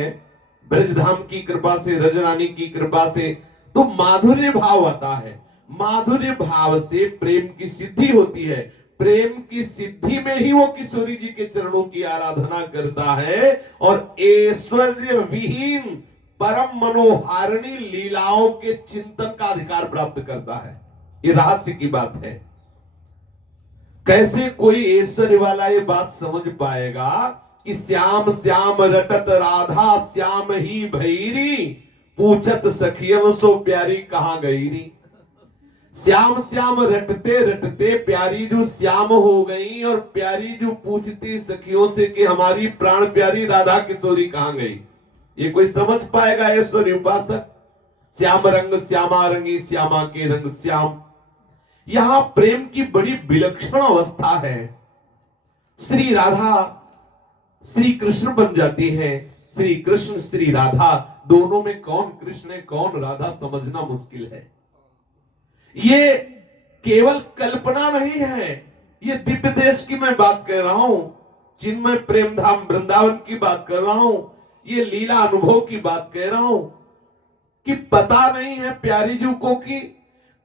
ब्रजधाम की कृपा से, रजरानी की कृपा से, तो माधुर्य भाव आता है। माधुर्य भाव से प्रेम की सिद्धि होती है। प्रेम की सिद्धि में ही वो किशोरी जी के चरणों की आराधना करता है और ऐश्वर्य विहीन परम मनोहारिणी लीलाओं के चिंतन का अधिकार प्राप्त करता है। ये रहस्य की बात है। कैसे कोई ऐश्वर्य वाला ये बात समझ पाएगा कि श्याम श्याम रटत राधा श्याम ही भैरी, पूछत सखियन सो प्यारी कहां गईरी। श्याम श्याम रटते रटते प्यारी जो श्याम हो गई और प्यारी जो पूछती सखियों से कि हमारी प्राण प्यारी राधा किशोरी कहां गई। ये कोई समझ पाएगा ऐश्वर्य उपासक? श्याम रंग श्यामा रंगी, श्यामा के रंग श्याम। यहां प्रेम की बड़ी विलक्षण अवस्था है। श्री राधा श्री कृष्ण बन जाती है, श्री कृष्ण श्री राधा, दोनों में कौन कृष्ण है कौन राधा समझना मुश्किल है। ये केवल कल्पना नहीं है, ये दिव्य देश की मैं बात कर रहा हूं, चिन्मय प्रेम धाम वृंदावन की बात कर रहा हूं, ये लीला अनुभव की बात कह रहा हूं कि पता नहीं है प्यारी जी को कि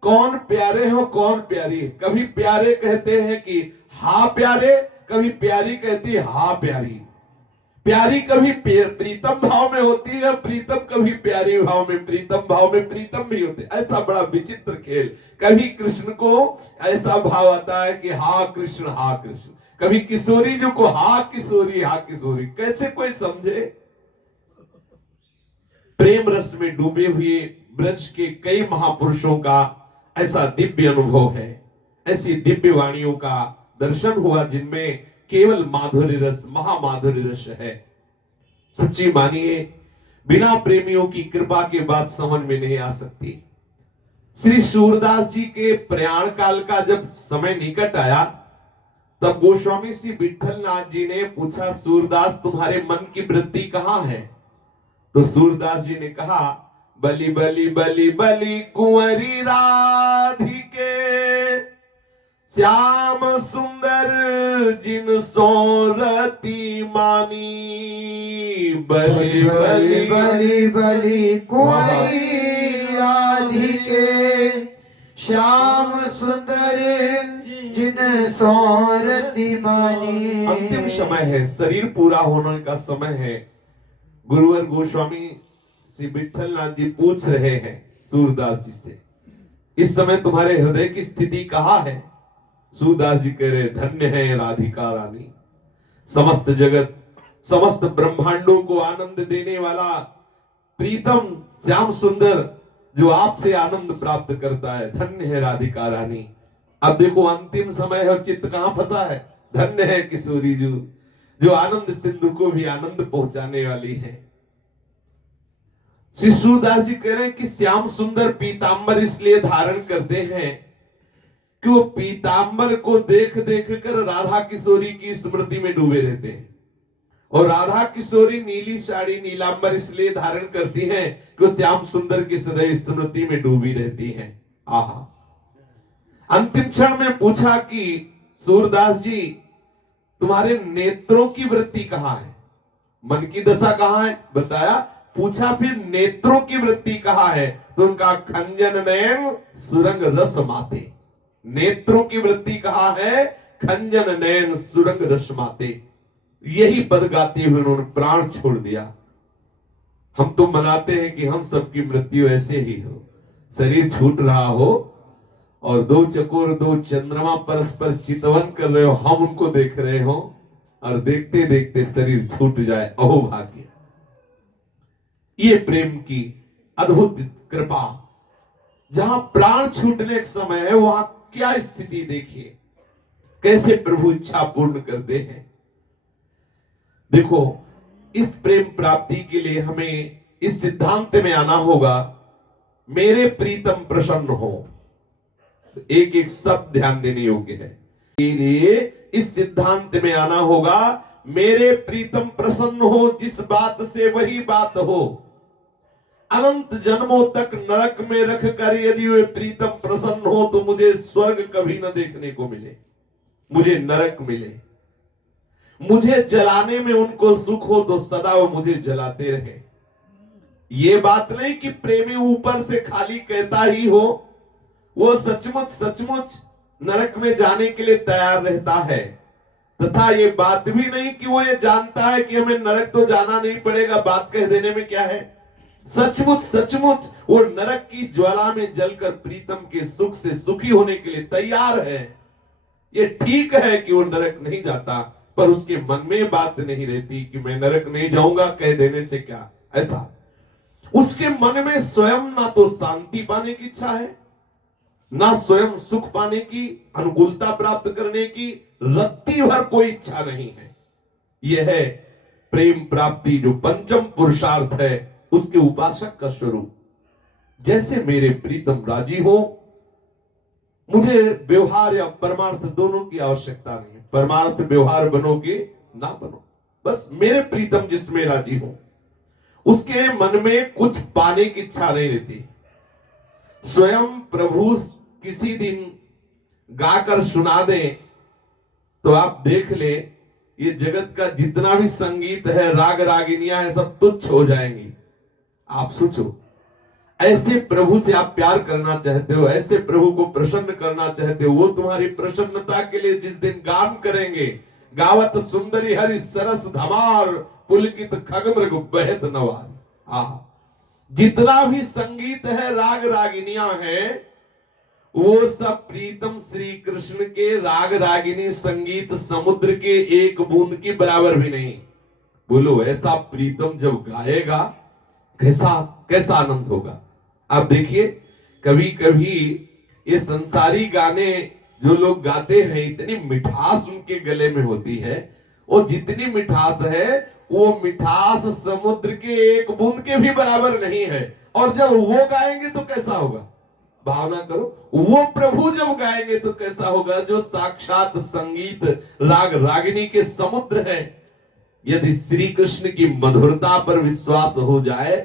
कौन प्यारे हो कौन प्यारी है। कभी प्यारे कहते हैं कि हा प्यारे, कभी प्यारी कहती है हा प्यारी। प्यारी कभी प्रीतम भाव में होती है, प्रीतम कभी प्यारी भाव में, प्रीतम भाव में प्रीतम भी होते। ऐसा बड़ा विचित्र खेल। कभी कृष्ण को ऐसा भाव आता है कि हा कृष्ण हा कृष्ण, कभी किशोरी जी को हा किशोरी हा किशोरी। कैसे कोई समझे? प्रेम रस में डूबे हुए ब्रज के कई महापुरुषों का ऐसा दिव्य अनुभव है, ऐसी दिव्य वाणियों का दर्शन हुआ जिनमें केवल माधुर्य रस, महामाधुर्य रस है। सच्ची मानिए, बिना प्रेमियों की कृपा के बात समझ में नहीं आ सकती। श्री सूरदास जी के प्रयाण काल का जब समय निकट आया, तब गोस्वामी श्री विठलनाथ जी ने पूछा, सूरदास तुम्हारे मन की वृत्ति कहां है? तो सूरदास जी ने कहा, बलि बलि बलि बलि कुंवरी राधिके, श्याम सुंदर जिन सोरती मानी। बलि बलि बलि बलि कुंवरी राधिके, श्याम सुंदर जिन सोरती मानी। अंतिम समय है, शरीर पूरा होने का समय है। गुरुवर गोस्वामी श्री विठलनाथ जी पूछ रहे हैं सूरदास जी से, इस समय तुम्हारे हृदय की स्थिति कहां है? सूरदास जी कह रहे, धन्य है राधिका रानी, समस्त जगत समस्त ब्रह्मांडों को आनंद देने वाला प्रीतम श्याम सुंदर जो आपसे आनंद प्राप्त करता है, धन्य है राधिका रानी। अब देखो अंतिम समय है और चित्त कहां फंसा है? धन्य है किशोरी जी जो आनंद सिंधु को भी आनंद पहुंचाने वाली है। श्री सूरदास जी कह रहे हैं कि श्याम सुंदर पीतांबर इसलिए धारण करते हैं कि वो पीतांबर को देख देख कर राधा किशोरी की स्मृति में डूबे रहते हैं। और राधा किशोरी नीली साड़ी नीलांबर इसलिए धारण करती हैं कि वो श्याम सुंदर की सदैव स्मृति में डूबी रहती हैं। आहा, अंतिम क्षण में पूछा कि सूरदास जी तुम्हारे नेत्रों की वृत्ति कहां है? मन की दशा कहां है? बताया। पूछा फिर नेत्रों की वृत्ति कहां है? तो उनका खंजन नयन सुरंग रस माते। नेत्रों की वृत्ति कहां है? खंजन नयन सुरंग रस माते। यही पद गाते हुए उन्होंने प्राण छोड़ दिया। हम तो मनाते हैं कि हम सबकी मृत्यु ऐसे ही हो, शरीर छूट रहा हो और दो चकोर दो चंद्रमा परस्पर चितवन कर रहे हो, हम उनको देख रहे हो और देखते देखते शरीर छूट जाए, अहो भाग्य। ये प्रेम की अद्भुत कृपा। जहां प्राण छूटने के समय है वहां क्या स्थिति देखिए, कैसे प्रभु इच्छा पूर्ण करते हैं। देखो, इस प्रेम प्राप्ति के लिए हमें इस सिद्धांत में आना होगा, मेरे प्रीतम प्रसन्न हो। एक एक शब्द ध्यान देने योग्य है। लिए इस सिद्धांत में आना होगा, मेरे प्रीतम प्रसन्न हो, जिस बात से वही बात हो। अनंत जन्मों तक नरक में रखकर यदि वे प्रीतम प्रसन्न हो तो मुझे स्वर्ग कभी न देखने को मिले, मुझे नरक मिले। मुझे जलाने में उनको सुख हो तो सदा वो मुझे जलाते रहे। ये बात नहीं कि प्रेमी ऊपर से खाली कहता ही हो, वो सचमुच सचमुच नरक में जाने के लिए तैयार रहता है। तथा ये बात भी नहीं कि वो ये जानता है कि हमें नरक तो जाना नहीं पड़ेगा, बात कह देने में क्या है। सचमुच सचमुच वो नरक की ज्वाला में जलकर प्रीतम के सुख से सुखी होने के लिए तैयार है। ये ठीक है कि वो नरक नहीं जाता, पर उसके मन में बात नहीं रहती कि मैं नरक नहीं जाऊंगा, कह देने से क्या। ऐसा उसके मन में स्वयं ना तो शांति पाने की इच्छा है, ना स्वयं सुख पाने की, अनुकूलता प्राप्त करने की रत्ती भर कोई इच्छा नहीं है। यह है प्रेम प्राप्ति, जो पंचम पुरुषार्थ है उसके उपासक का स्वरूप। जैसे मेरे प्रीतम राजी हो, मुझे व्यवहार या परमार्थ दोनों की आवश्यकता नहीं है। परमार्थ व्यवहार बनोगे ना बनो, बस मेरे प्रीतम जिसमें राजी हो। उसके मन में कुछ पाने की इच्छा नहीं रहती। स्वयं प्रभु किसी दिन गाकर सुना दे तो आप देख ले, ये जगत का जितना भी संगीत है, राग रागिनियां है, सब तुच्छ हो जाएंगी। आप सोचो, ऐसे प्रभु से आप प्यार करना चाहते हो, ऐसे प्रभु को प्रसन्न करना चाहते हो, वो तुम्हारी प्रसन्नता के लिए जिस दिन गान करेंगे, गावत सुंदरी हरि सरस धमार, पुलकित खगमृग बहत नवार। आहा, जितना भी संगीत है, राग रागिनियां हैं, वो सब प्रीतम श्री कृष्ण के राग रागिनी संगीत समुद्र के एक बूंद की बराबर भी नहीं। बोलो, ऐसा प्रीतम जब गाएगा कैसा कैसा आनंद होगा। आप देखिए, कभी कभी ये संसारी गाने जो लोग गाते हैं, इतनी मिठास उनके गले में होती है, और जितनी मिठास है वो मिठास समुद्र के एक बूंद के भी बराबर नहीं है। और जब वो गाएंगे तो कैसा होगा, भावना करो। वो प्रभु जब गाएंगे तो कैसा होगा, जो साक्षात संगीत राग रागिनी के समुद्र है। यदि श्री कृष्ण की मधुरता पर विश्वास हो जाए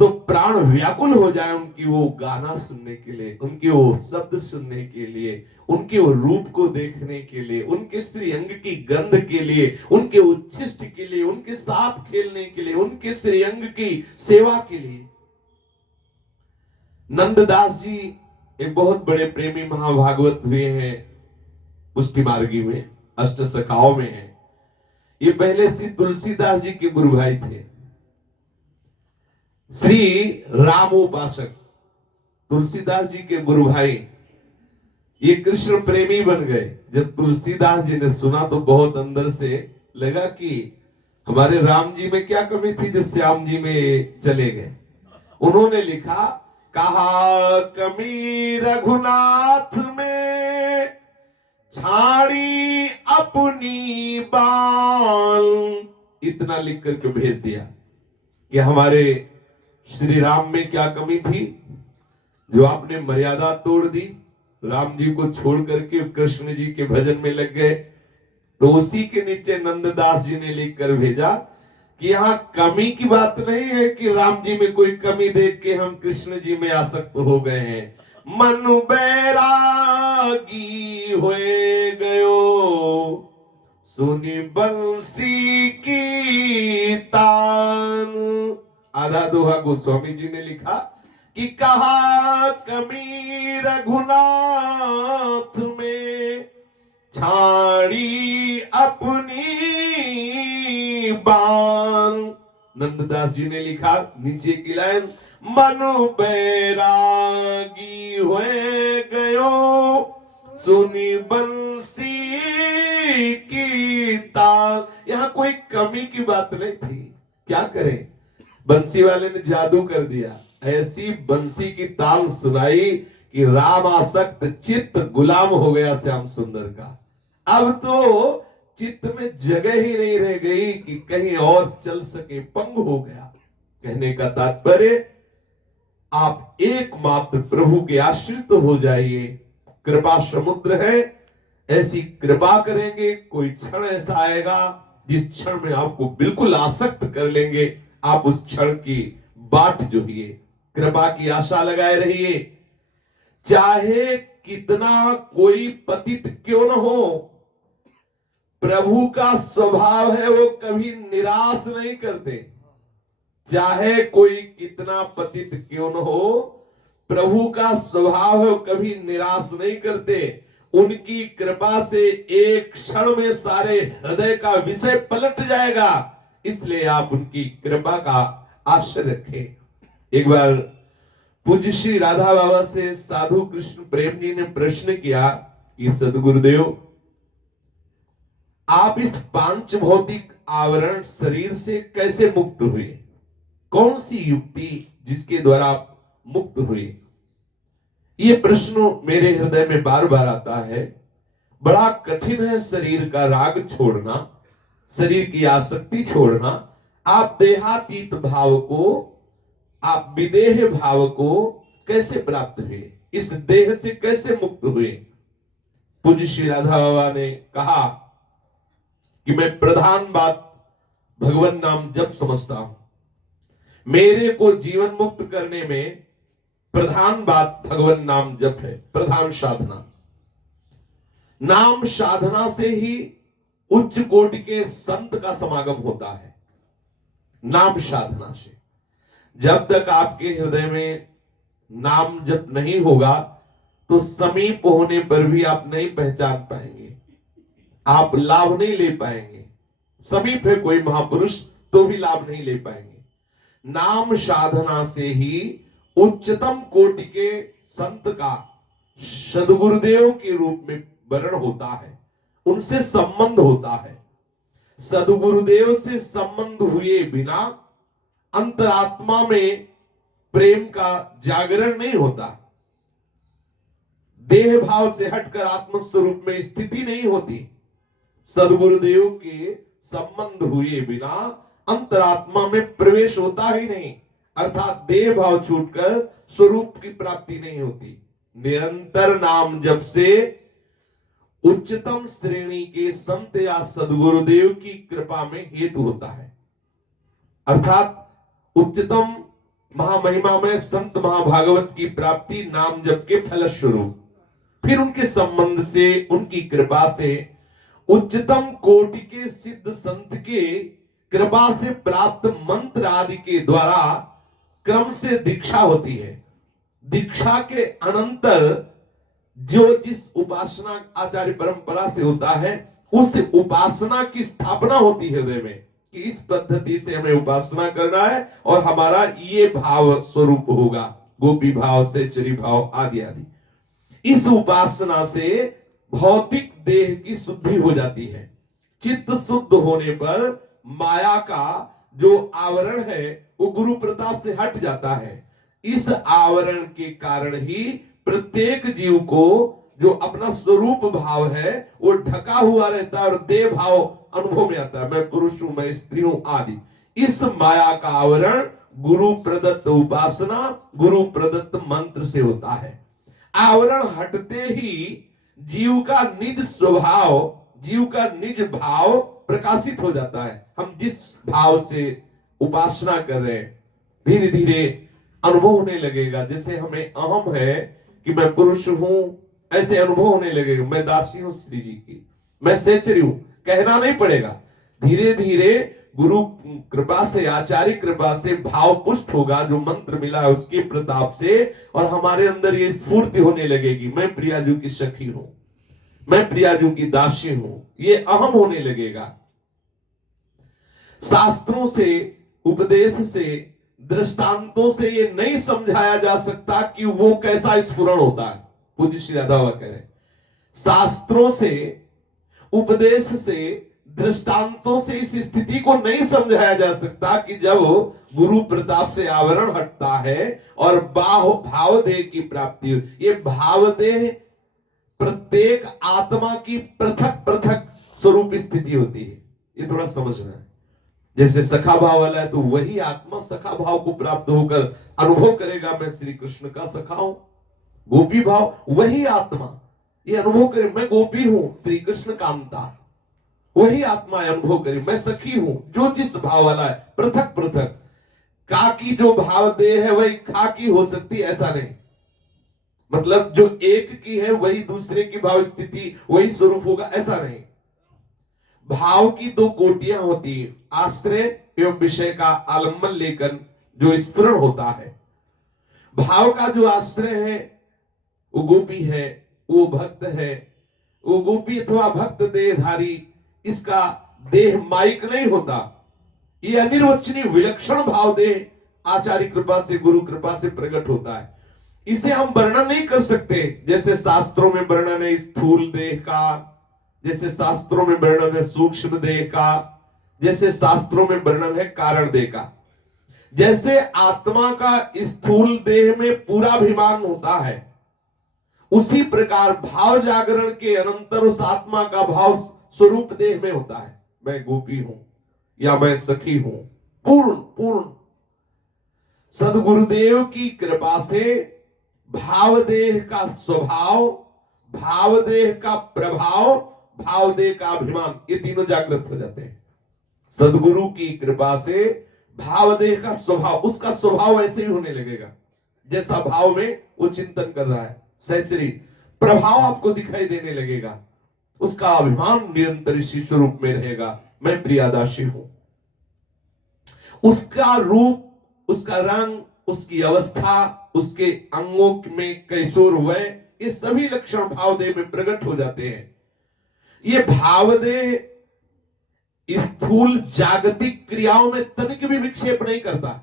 तो प्राण व्याकुल हो जाए उनकी वो गाना सुनने के लिए, उनके वो शब्द सुनने के लिए, उनके वो रूप को देखने के लिए, उनके श्रीअंग की गंध के लिए, उनके उच्छिष्ट के लिए, उनके साथ खेलने के लिए, उनके श्रीअंग की सेवा के लिए। नंददास जी एक बहुत बड़े प्रेमी महाभागवत हुए हैं, पुष्टि मार्गी में, अष्ट सखाओं में है। ये पहले श्री तुलसीदास जी के गुरु भाई थे। श्री रामोपासक तुलसीदास जी के गुरु भाई, ये कृष्ण प्रेमी बन गए। जब तुलसीदास जी ने सुना तो बहुत अंदर से लगा कि हमारे राम जी में क्या कमी थी जो श्याम जी में चले गए। उन्होंने लिखा, कहा कमी रघुनाथ में छाड़ी अपनी बाल। इतना लिख करके भेज दिया कि हमारे श्री राम में क्या कमी थी जो आपने मर्यादा तोड़ दी, राम जी को छोड़ करके कृष्ण जी के भजन में लग गए। तो उसी के नीचे नंददास जी ने लिख कर भेजा कि यहाँ कमी की बात नहीं है कि राम जी में कोई कमी देख के हम कृष्ण जी में आसक्त हो गए हैं। मन बैरागी होए गयो सुनी बंसी की तान। आधा दोहा गोस्वामी जी ने लिखा कि कहा कमी रघुनाथ में छाड़ी अपनी बाल। नंददास जी ने लिखा नीचे की लाइन, मनु बैरागी हुए गयो सुनी बंसी की ताल। यहां कोई कमी की बात नहीं थी। क्या करें, बंसी वाले ने जादू कर दिया। ऐसी बंसी की ताल सुनाई कि राम आसक्त चित्त गुलाम हो गया श्याम सुंदर का। अब तो चित्त में जगह ही नहीं रह गई कि कहीं और चल सके, पंग हो गया। कहने का तात्पर्य, आप एकमात्र प्रभु के आश्रित हो जाइए। कृपा समुद्र है, ऐसी कृपा करेंगे। कोई क्षण ऐसा आएगा जिस क्षण में आपको बिल्कुल आसक्त कर लेंगे। आप उस क्षण की बाट जोइए, कृपा की आशा लगाए रहिए। चाहे कितना कोई पतित क्यों न हो, प्रभु का स्वभाव है वो कभी निराश नहीं करते। चाहे कोई कितना पतित क्यों न हो, प्रभु का स्वभाव है वो कभी निराश नहीं करते। उनकी कृपा से एक क्षण में सारे हृदय का विषय पलट जाएगा। इसलिए आप उनकी कृपा का आश्रय रखें। एक बार पूज्य श्री राधा बाबा से साधु कृष्ण प्रेम जी ने प्रश्न किया कि सदगुरुदेव, आप इस पांच भौतिक आवरण शरीर से कैसे मुक्त हुए? कौन सी युक्ति जिसके द्वारा आप मुक्त हुए? ये प्रश्न मेरे हृदय में बार बार आता है। बड़ा कठिन है शरीर का राग छोड़ना, शरीर की आसक्ति छोड़ना। आप देहातीत भाव को, आप विदेह भाव को कैसे प्राप्त हुए? इस देह से कैसे मुक्त हुए? पूज्य श्री राधा बाबा ने कहा कि मैं प्रधान बात भगवान नाम जप समझता हूं। मेरे को जीवन मुक्त करने में प्रधान बात भगवान नाम जप है, प्रधान साधना। नाम साधना से ही उच्च कोटि के संत का समागम होता है। नाम साधना से जब तक आपके हृदय में नाम जप नहीं होगा तो समीप होने पर भी आप नहीं पहचान पाएंगे, आप लाभ नहीं ले पाएंगे। समीप है कोई महापुरुष तो भी लाभ नहीं ले पाएंगे। नाम साधना से ही उच्चतम कोटि के संत का सदगुरुदेव के रूप में वर्ण होता है, उनसे संबंध होता है। सदगुरुदेव से संबंध हुए बिना अंतरात्मा में प्रेम का जागरण नहीं होता। देह भाव से हटकर आत्म स्वरूप में स्थिति नहीं होती। सदगुरुदेव के संबंध हुए बिना अंतरात्मा में प्रवेश होता ही नहीं, अर्थात देह भाव छूटकर स्वरूप की प्राप्ति नहीं होती। निरंतर नाम जप से उच्चतम श्रेणी के संत या सदगुरुदेव की कृपा में हेतु होता है, अर्थात उच्चतम महामहिमा में संत महाभागवत की प्राप्ति नाम जप के फलस्वरूप। फिर उनके संबंध से, उनकी कृपा से उच्चतम कोटि के सिद्ध संत के कृपा से प्राप्त मंत्र आदि के द्वारा क्रम से दीक्षा होती है। दीक्षा के अनंतर जो जिस उपासना आचार्य परंपरा से होता है, उस उपासना की स्थापना होती है हृदय में कि इस पद्धति से हमें उपासना करना है और हमारा ये भाव स्वरूप होगा, गोपी भाव से चरी भाव आदि आदि। इस उपासना से भौतिक देह की शुद्धि हो जाती है। चित्त शुद्ध होने पर माया का जो आवरण है वो गुरु प्रताप से हट जाता है। इस आवरण के कारण ही प्रत्येक जीव को जो अपना स्वरूप भाव है वो ढका हुआ रहता है और देह भाव अनुभव में आता है, मैं पुरुष हूं, मैं स्त्री हूं आदि। इस माया का आवरण गुरु प्रदत्त उपासना, गुरु प्रदत्त मंत्र से होता है। आवरण हटते ही जीव का निज स्वभाव, जीव का निज भाव प्रकाशित हो जाता है। हम जिस भाव से उपासना कर रहे हैं धीरे धीरे अनुभव होने लगेगा। जैसे हमें अहम है कि मैं पुरुष हूं, ऐसे अनुभव होने लगेगा। मैं दासी हूं श्री जी की, मैं सेचरी हूं, कहना नहीं पड़ेगा। धीरे धीरे गुरु कृपा से, आचार्य कृपा से भाव पुष्ट होगा जो मंत्र मिला है उसके प्रताप से, और हमारे अंदर ये स्फूर्ति होने लगेगी, मैं प्रियाजू की सखी हूं, मैं प्रियाजू की दासी हूं। ये अहम होने लगेगा। शास्त्रों से उपदेश से, दृष्टांतों से ये नहीं समझाया जा सकता कि वो कैसा स्फुरण होता है। पूज्य श्री राधा बाबा कह रहे हैं, शास्त्रों से, उपदेश से, दृष्टांतों से इस स्थिति को नहीं समझाया जा सकता कि जब गुरु प्रताप से आवरण हटता है और भावदेह की प्राप्ति हो। ये भावदेह प्रत्येक आत्मा की पृथक पृथक स्वरूप स्थिति होती है, ये थोड़ा समझना है। जैसे सखा भाव वाला है तो वही आत्मा सखा भाव को प्राप्त होकर अनुभव करेगा, मैं श्री कृष्ण का सखा हूं। गोपी भाव वही आत्मा ये अनुभव करे, मैं गोपी हूं, श्री कृष्ण कामता, वही आत्मा अनुभव करे मैं सखी हूं। जो जिस भाव वाला है पृथक पृथक, का की जो भाव देह है वही खा की हो सकती है, ऐसा नहीं। मतलब जो एक की है वही दूसरे की भाव स्थिति वही स्वरूप होगा, ऐसा नहीं। भाव की दो कोटियां होती है, आश्रय एवं विषय का आलम्बन लेकर जो स्फुरण होता है। भाव का जो आश्रय है वो गोपी है, वो भक्त है। वो गोपी अथवा भक्त देहधारी, इसका देह माइक नहीं होता, ये अनिर्वचनीय विलक्षण भाव देह आचार्य कृपा से, गुरु कृपा से प्रकट होता है। इसे हम वर्णन नहीं कर सकते, जैसे शास्त्रों में वर्णन है स्थूल देह का, जैसे शास्त्रों में वर्णन है सूक्ष्म देह का, जैसे शास्त्रों में वर्णन है कारण देह का। जैसे आत्मा का स्थूल देह में पूरा अभिमान होता है, उसी प्रकार भाव जागरण के अनंतर उस आत्मा का भाव स्वरूप देह में होता है। मैं गोपी हूं या मैं सखी हूं, पूर्ण पूर्ण। सदगुरुदेव की कृपा से भावदेह का स्वभाव, भावदेह का प्रभाव, भावदेह का अभिमान, ये तीनों जागृत हो जाते हैं। सदगुरु की कृपा से भावदेह का स्वभाव, उसका स्वभाव ऐसे ही होने लगेगा जैसा भाव में वो चिंतन कर रहा है। सहचरी प्रभाव आपको दिखाई देने लगेगा, उसका अभिमान निरंतर इसी स्वरूप में रहेगा, मैं प्रियादासी हूं। उसका रूप, उसका रंग, उसकी अवस्था, उसके अंगों में कैशोर वय, ये सभी लक्षण भावदेह में प्रकट हो जाते हैं। ये भावदेह स्थूल जागतिक क्रियाओं में तनिक भी विक्षेप नहीं करता।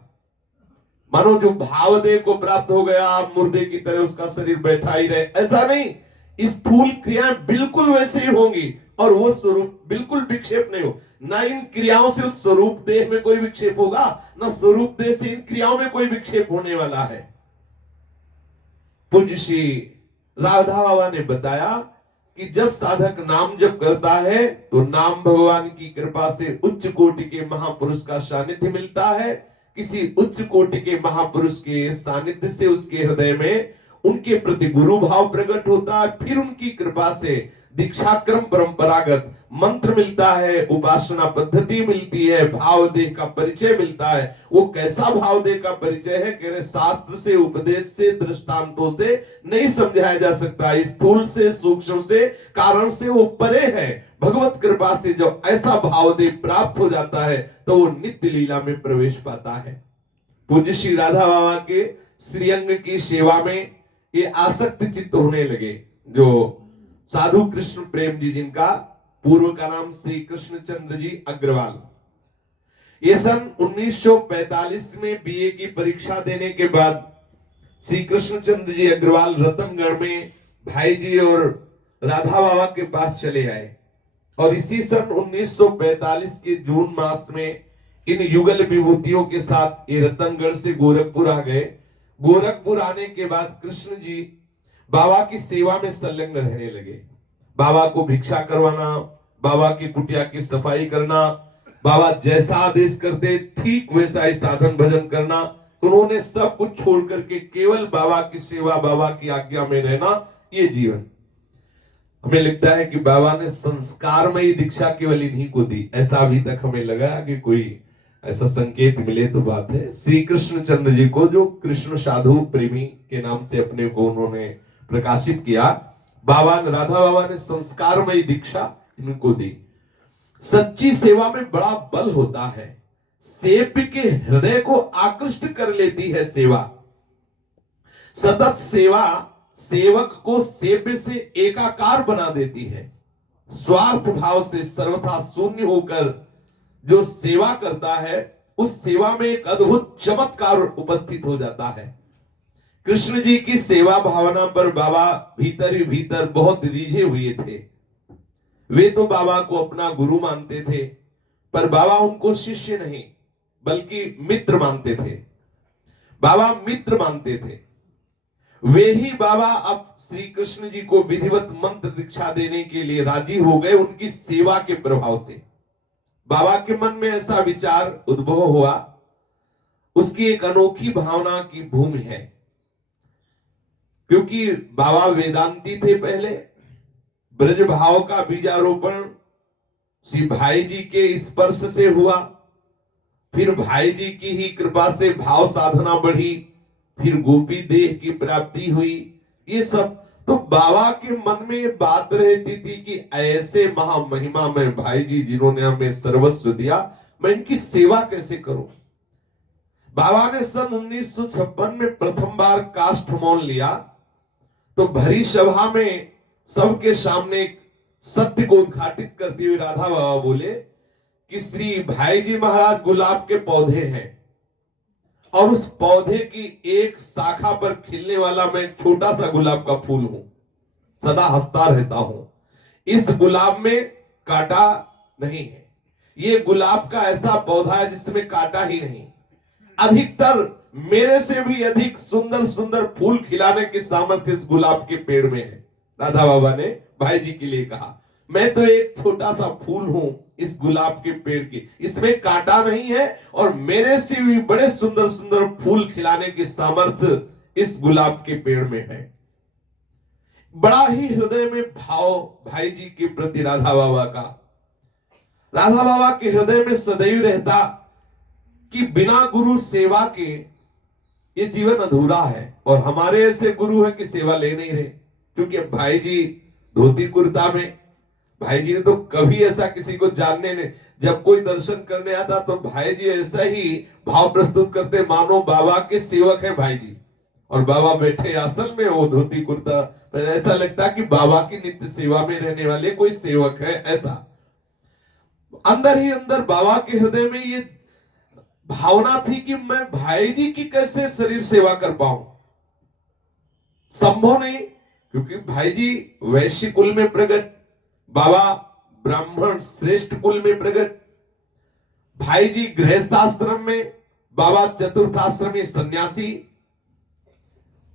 मानो जो भावदेह को प्राप्त हो गया मुर्दे की तरह उसका शरीर बैठा ही रहे, ऐसा नहीं। स्थूल क्रियाएं बिल्कुल वैसे ही होंगी और वो स्वरूप बिल्कुल विक्षेप नहीं हो। ना इन क्रियाओं से उस स्वरूप देह में कोई विक्षेप होगा, ना स्वरूप देह से इन क्रियाओं में कोई विक्षेप होने वाला है। पूज्य श्री राधा बाबा ने बताया कि जब साधक नाम जप करता है तो नाम भगवान की कृपा से उच्च कोटि के महापुरुष का सानिध्य मिलता है। किसी उच्च कोटि के महापुरुष के सानिध्य से उसके हृदय में उनके प्रति गुरु भाव प्रकट होता है। फिर उनकी कृपा से दीक्षाक्रम परंपरागत मंत्र मिलता है, उपासना पद्धति मिलती है, भावदेह का परिचय मिलता है। वो कैसा भावदेह का परिचय है? कह रहे शास्त्र से, उपदेश से, दृष्टांतों से नहीं समझाया जा सकता। स्थूल से, सूक्ष्म से, कारण से वो परे है। भगवत कृपा से जब ऐसा भावदेह प्राप्त हो जाता है तो वो नित्य लीला में प्रवेश पाता है। पूज्य श्री राधा बाबा के श्रीअंग की सेवा में ये आसक्त चित्त होने लगे। जो साधु कृष्ण प्रेम जी, जिनका पूर्व का नाम श्री कृष्ण चंद्र जी अग्रवाल, ये सन 1945 में बीए की परीक्षा देने के बाद श्री कृष्ण चंद्र जी अग्रवाल रतनगढ़ में भाई जी और राधा बाबा के पास चले आए। और इसी सन 1945 के जून मास में इन युगल विभूतियों के साथ ये रतनगढ़ से गोरखपुर आ गए। गोरखपुर आने के बाद कृष्ण जी बाबा की सेवा में संलग्न रहने लगे। बाबा को भिक्षा करवाना, बाबा की कुटिया की सफाई करना, बाबा जैसा आदेश करते ठीक वैसा ही साधन भजन करना। उन्होंने सब कुछ छोड़ करके केवल बाबा की सेवा, बाबा की आज्ञा में रहना, ये जीवन। हमें लगता है कि बाबा ने संस्कारमयी दीक्षा केवल इन्हीं को दी, ऐसा अभी तक हमें लगा कि कोई ऐसा संकेत मिले तो बात है। श्री कृष्ण चंद्र जी को, जो कृष्ण साधु प्रेमी के नाम से अपने को उन्होंने प्रकाशित किया, बाबा ने, राधा बाबा ने संस्कारमयी दीक्षा इनको दी। सच्ची सेवा में बड़ा बल होता है। सेव्य के हृदय को आकृष्ट कर लेती है सेवा। सतत सेवा सेवक को सेव्य से एकाकार बना देती है। स्वार्थ भाव से सर्वथा शून्य होकर जो सेवा करता है उस सेवा में एक अद्भुत चमत्कार उपस्थित हो जाता है। कृष्ण जी की सेवा भावना पर बाबा भीतर ही भीतर बहुत रिझे हुए थे। वे तो बाबा को अपना गुरु मानते थे, पर बाबा उनको शिष्य नहीं बल्कि मित्र मानते थे। बाबा मित्र मानते थे। वे ही बाबा अब श्री कृष्ण जी को विधिवत मंत्र दीक्षा देने के लिए राजी हो गए, उनकी सेवा के प्रभाव से। बाबा के मन में ऐसा विचार उद्भव हुआ, उसकी एक अनोखी भावना की भूमि है। क्योंकि बाबा वेदांती थे, पहले ब्रज भाव का बीजारोपण श्री भाई जी के स्पर्श से हुआ, फिर भाई जी की ही कृपा से भाव साधना बढ़ी, फिर गोपी देह की प्राप्ति हुई। ये सब तो बाबा के मन में ये बात रहती थी कि ऐसे महामहिमा में भाई जी जिन्होंने हमें सर्वस्व दिया, मैं इनकी सेवा कैसे करूं। बाबा ने सन 1956 में प्रथम बार काष्ठ मौन लिया, तो भरी सभा में सबके सामने एक सत्य को उद्घाटित करते हुए राधा बाबा बोले कि श्री भाई जी महाराज गुलाब के पौधे हैं, और उस पौधे की एक शाखा पर खिलने वाला मैं एक छोटा सा गुलाब का फूल हूं, सदा हंसता रहता हूं। इस गुलाब में कांटा नहीं है। ये गुलाब का ऐसा पौधा है जिसमें कांटा ही नहीं। अधिकतर मेरे से भी अधिक सुंदर सुंदर फूल खिलाने की सामर्थ्य इस गुलाब के पेड़ में है। राधा बाबा ने भाई जी के लिए कहा, मैं तो एक छोटा सा फूल हूं इस गुलाब के पेड़ की, इसमें कांटा नहीं है, और मेरे से भी बड़े सुंदर सुंदर फूल खिलाने की सामर्थ्य इस गुलाब के पेड़ में है। बड़ा ही हृदय में भाव भाई जी के प्रति राधा बाबा का। राधा बाबा के हृदय में सदैव रहता कि बिना गुरु सेवा के ये जीवन अधूरा है, और हमारे ऐसे गुरु है कि सेवा ले नहीं रहे। क्योंकि भाई जी धोती कुर्ता में, भाई जी ने तो कभी ऐसा किसी को जानने नहीं, जब कोई दर्शन करने आता तो भाई जी ऐसा ही भाव प्रस्तुत करते मानो बाबा के सेवक हैं भाई जी, और बाबा बैठे आसन में, वो धोती कुर्ता, पर ऐसा लगता कि बाबा की नित्य सेवा में रहने वाले कोई सेवक है। ऐसा अंदर ही अंदर बाबा के हृदय में ये भावना थी कि मैं भाई जी की कैसे शरीर सेवा कर पाऊं। संभव नहीं, क्योंकि भाई जी वैश्य कुल में प्रकट, बाबा ब्राह्मण श्रेष्ठ कुल में प्रकट, भाई जी गृहस्थाश्रम में, बाबा चतुर्थाश्रमी सन्यासी।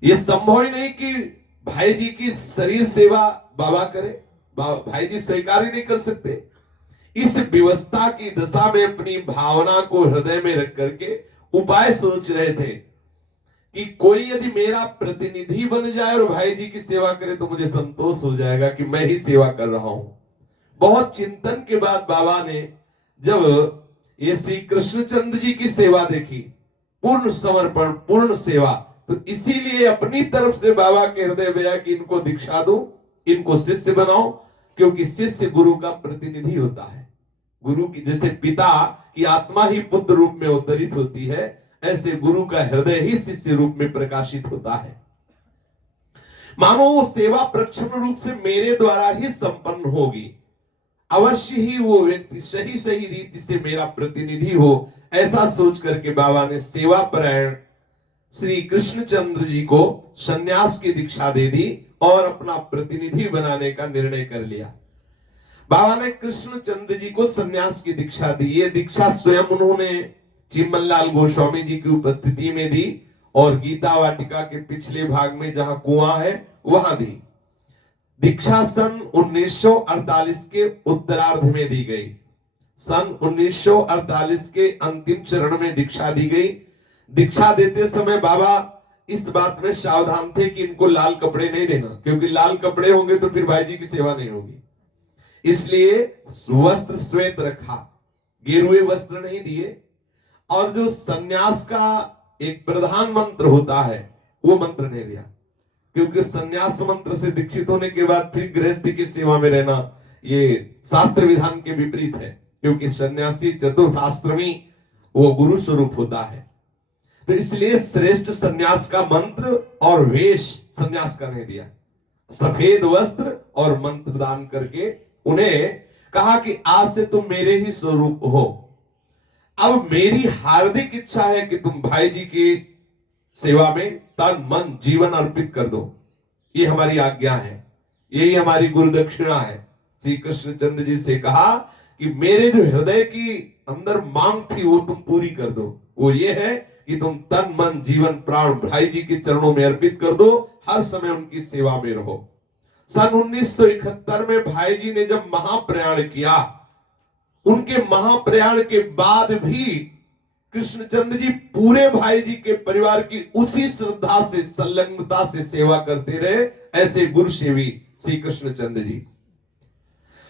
ये संभव ही नहीं कि भाई जी की शरीर सेवा बाबा करे, भाई जी स्वीकार ही नहीं कर सकते। इस व्यवस्था की दशा में अपनी भावना को हृदय में रख करके उपाय सोच रहे थे कि कोई यदि मेरा प्रतिनिधि बन जाए और भाई जी की सेवा करे तो मुझे संतोष हो जाएगा कि मैं ही सेवा कर रहा हूं। बहुत चिंतन के बाद बाबा ने जब ये श्री कृष्णचंद्र जी की सेवा देखी, पूर्ण समर्पण पूर्ण सेवा, तो इसीलिए अपनी तरफ से बाबा के हृदय में आया कि इनको दीक्षा दो, इनको शिष्य बनाओ, क्योंकि शिष्य गुरु का प्रतिनिधि होता है। गुरु की जैसे पिता की आत्मा ही पुत्र रूप में अवतरित होती है, ऐसे गुरु का हृदय ही शिष्य रूप में प्रकाशित होता है। मानो वो सेवा प्रक्षण रूप से मेरे द्वारा ही संपन्न होगी, अवश्य ही वो व्यक्ति सही सही रीति से मेरा प्रतिनिधि हो, ऐसा सोच करके बाबा ने सेवा परायण श्री कृष्णचंद्र जी को सन्यास की दीक्षा दे दी और अपना प्रतिनिधि बनाने का निर्णय कर लिया। बाबा ने कृष्णचंद्र जी को सन्यास की दीक्षा दी। ये दीक्षा स्वयं उन्होंने चिमनलाल गोस्वामी जी की उपस्थिति में दी, और गीता वाटिका के पिछले भाग में जहां कुआं है वहां दी। दीक्षा सन 1948 के उत्तरार्ध में दी गई। सन 1948 के अंतिम चरण में दीक्षा दी गई। दीक्षा देते समय बाबा इस बात में सावधान थे कि इनको लाल कपड़े नहीं देना, क्योंकि लाल कपड़े होंगे तो फिर भाई जी की सेवा नहीं होगी। इसलिए वस्त्र श्वेत रखा, गेरुए वस्त्र नहीं दिए, और जो सन्यास का एक प्रधान मंत्र होता है वो मंत्र नहीं दिया, क्योंकि सन्यास मंत्र से दीक्षित होने के बाद फिर गृहस्थी की सेवा में रहना ये शास्त्र विधान के विपरीत है, क्योंकि सन्यासी चतुर्थाश्रमी वो गुरु स्वरूप होता है। तो इसलिए श्रेष्ठ सन्यास का मंत्र और वेश सन्यास का नहीं दिया। सफेद वस्त्र और मंत्र दान करके उन्हें कहा कि आज से तुम मेरे ही स्वरूप हो। अब मेरी हार्दिक इच्छा है कि तुम भाई जी की सेवा में तन मन जीवन अर्पित कर दो। ये हमारी आज्ञा है, यही हमारी गुरु दक्षिणा है। श्री कृष्णचंद्र जी से कहा कि मेरे जो हृदय की अंदर मांग थी वो तुम पूरी कर दो। वो ये है कि तुम तन मन जीवन प्राण भाई जी के चरणों में अर्पित कर दो, हर समय उनकी सेवा में रहो। सन 1971 में भाई जी ने जब महाप्रयाण किया, उनके महाप्रयाण के बाद भी कृष्णचंद्र जी पूरे भाई जी के परिवार की उसी श्रद्धा से संलग्नता से सेवा करते रहे। ऐसे गुरु सेवी श्री कृष्णचंद्र जी।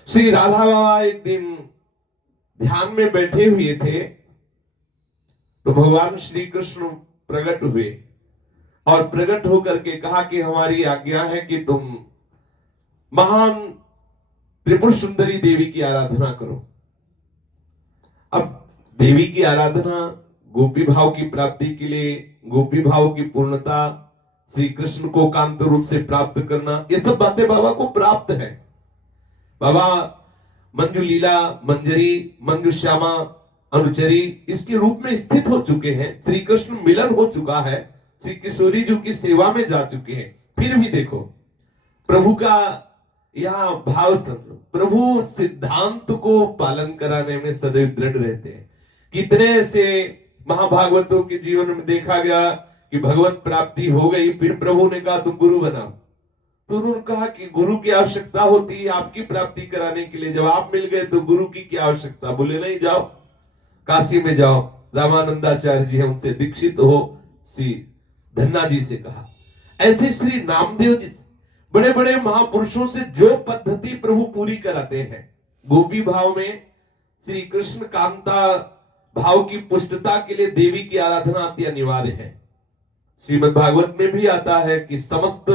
श्री राधा बाबा एक दिन ध्यान में बैठे हुए थे तो भगवान श्री कृष्ण प्रकट हुए और प्रकट होकर के कहा कि हमारी आज्ञा है कि तुम महान त्रिपुर सुंदरी देवी की आराधना करो। अब देवी की आराधना गोपी भाव की प्राप्ति के लिए, गोपी भाव की पूर्णता, श्री कृष्ण को कांत रूप से प्राप्त करना, ये सब बातें बाबा को प्राप्त है। बाबा मंजू लीला, मंजरी, मंजू श्यामा, अनुचरी इसके रूप में स्थित हो चुके हैं। श्री कृष्ण मिलन हो चुका है, श्री किशोरी जी की सेवा में जा चुके हैं। फिर भी देखो प्रभु का यह भाव समझो, प्रभु सिद्धांत को पालन कराने में सदैव दृढ़ रहते हैं। कितने ऐसे महाभागवतों के जीवन में देखा गया कि भगवत प्राप्ति हो गई, फिर प्रभु ने कहा तुम गुरु बनाओ, तो उन्होंने कहा कि गुरु की आवश्यकता होती है आपकी प्राप्ति कराने के लिए। जब आप मिल गए तो गुरु की क्या आवश्यकता? बोले नहीं, जाओ काशी में जाओ, रामानंदाचार्य जी है उनसे दीक्षित हो। श्री धन्ना जी से कहा, ऐसे श्री नामदेव जी से, बड़े बड़े महापुरुषों से जो पद्धति प्रभु पूरी कराते हैं। गोपी भाव में श्री कृष्ण कांता भाव की पुष्टता के लिए देवी की आराधना अति अनिवार्य है। श्रीमद् भागवत में भी आता है कि समस्त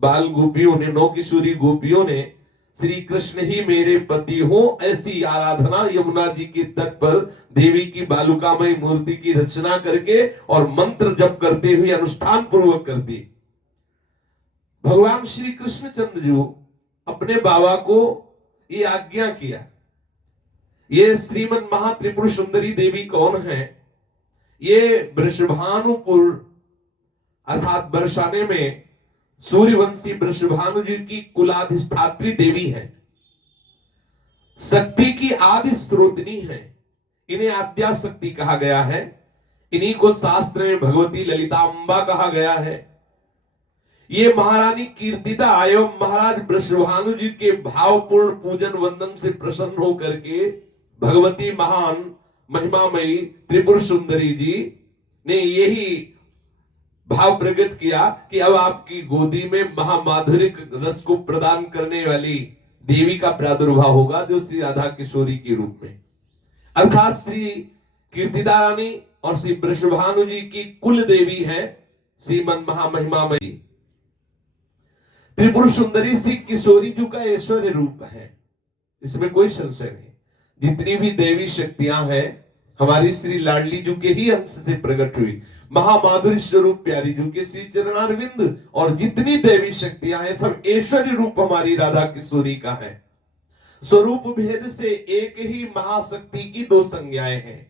बाल गोपियों ने, नौ किशोरी गोपियों ने श्री कृष्ण ही मेरे पति हो ऐसी आराधना यमुना जी के तट पर देवी की बालुकामयी मूर्ति की रचना करके और मंत्र जप करते हुए अनुष्ठान पूर्वक कर दी। भगवान श्री कृष्णचंद्र जी अपने बाबा को ये आज्ञा किया। ये श्रीमन महात्रिपुर सुंदरी देवी कौन है? ये वृषभानुपुर अर्थात बरसाने में सूर्यवंशी वृषभानु जी की कुलाधिष्ठात्री देवी है, शक्ति की आदि स्रोतनी है। इन्हें आद्या शक्ति कहा गया है। इन्हीं को शास्त्र में भगवती ललितांबा कहा गया है। ये महारानी कीर्तिदा एवं महाराज वृषभानु जी के भावपूर्ण पूजन वंदन से प्रसन्न होकर के भगवती महान महिमामयी त्रिपुर सुंदरी जी ने यही भाव प्रकट किया कि अब आपकी गोदी में महामाधुरिक रस को प्रदान करने वाली देवी का प्रादुर्भाव होगा, जो श्री राधा किशोरी के रूप में, अर्थात श्री कीर्तिदा रानी और श्री वृषभानु जी की कुल देवी है श्रीमन महामहिमामयी त्रिपुर सुंदरी श्री किशोरी जी का ऐश्वर्य रूप है, इसमें कोई संशय नहीं। जितनी भी देवी शक्तियां हैं हमारी श्री लाडली जी के ही अंश से प्रकट हुई। महामाधुरी स्वरूप प्यारी जी के श्री चरणारविंद और जितनी देवी शक्तियां हैं सब ऐश्वर्य रूप हमारी राधा किशोरी का है। स्वरूप भेद से एक ही महाशक्ति की दो संज्ञाएं हैं।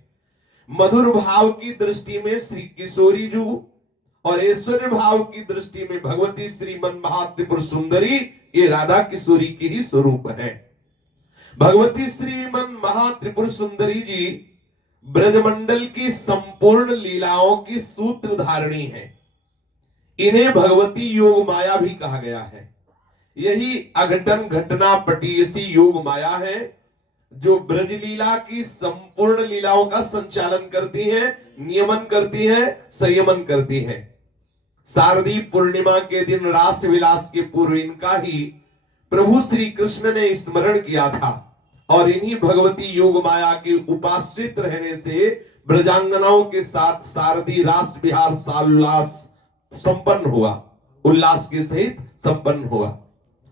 मधुर भाव की दृष्टि में श्री किशोरी जी और ऐश्वर्य भाव की दृष्टि में भगवती श्रीमन महात्रिपुर सुंदरी, ये राधा किशोरी के ही स्वरूप है। भगवती श्रीमन महात्रिपुर सुंदरी जी ब्रजमंडल की संपूर्ण लीलाओं की सूत्रधारिणी है। इन्हें भगवती योग माया भी कहा गया है। यही अघटन घटना पटीयसी योग माया है जो ब्रज लीला की संपूर्ण लीलाओं का संचालन करती है, नियमन करती है, संयमन करती है। शारदी पूर्णिमा के दिन रास विलास के पूर्व इनका ही प्रभु श्री कृष्ण ने स्मरण किया था और इन्हीं भगवती योग माया के उपाश्रित रहने से ब्रजांगनाओं के साथ शारदी रास विहार सालुल्लास संपन्न हुआ, उल्लास के सहित संपन्न हुआ।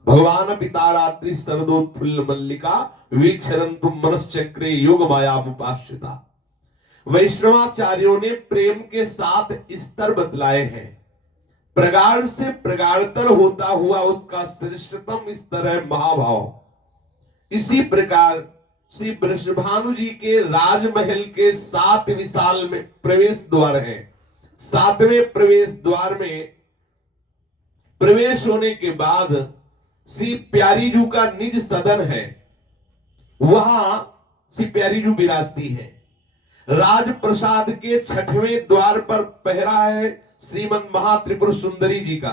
भगवान पिता रात्रि शरदोत्फुल्ल मल्लिका वीक्षरन्तु मनश्चक्रे योग माया उपाश्रिता। वैष्णवाचार्यों ने प्रेम के सात स्तर बतलाए हैं। प्रगाढ़ से प्रगाढ़तर होता हुआ उसका श्रेष्ठतम स्तर है महाभाव। इसी प्रकार श्री वृषभानु जी के राजमहल के 7 विशाल में प्रवेश द्वार हैं। 7वें प्रवेश द्वार में प्रवेश होने के बाद श्री प्यारीजू का निज सदन है, वहां श्री प्यारीजू विराजती है। राजप्रसाद के 6वें द्वार पर पहरा है श्रीमन महात्रिपुर सुंदरी जी का।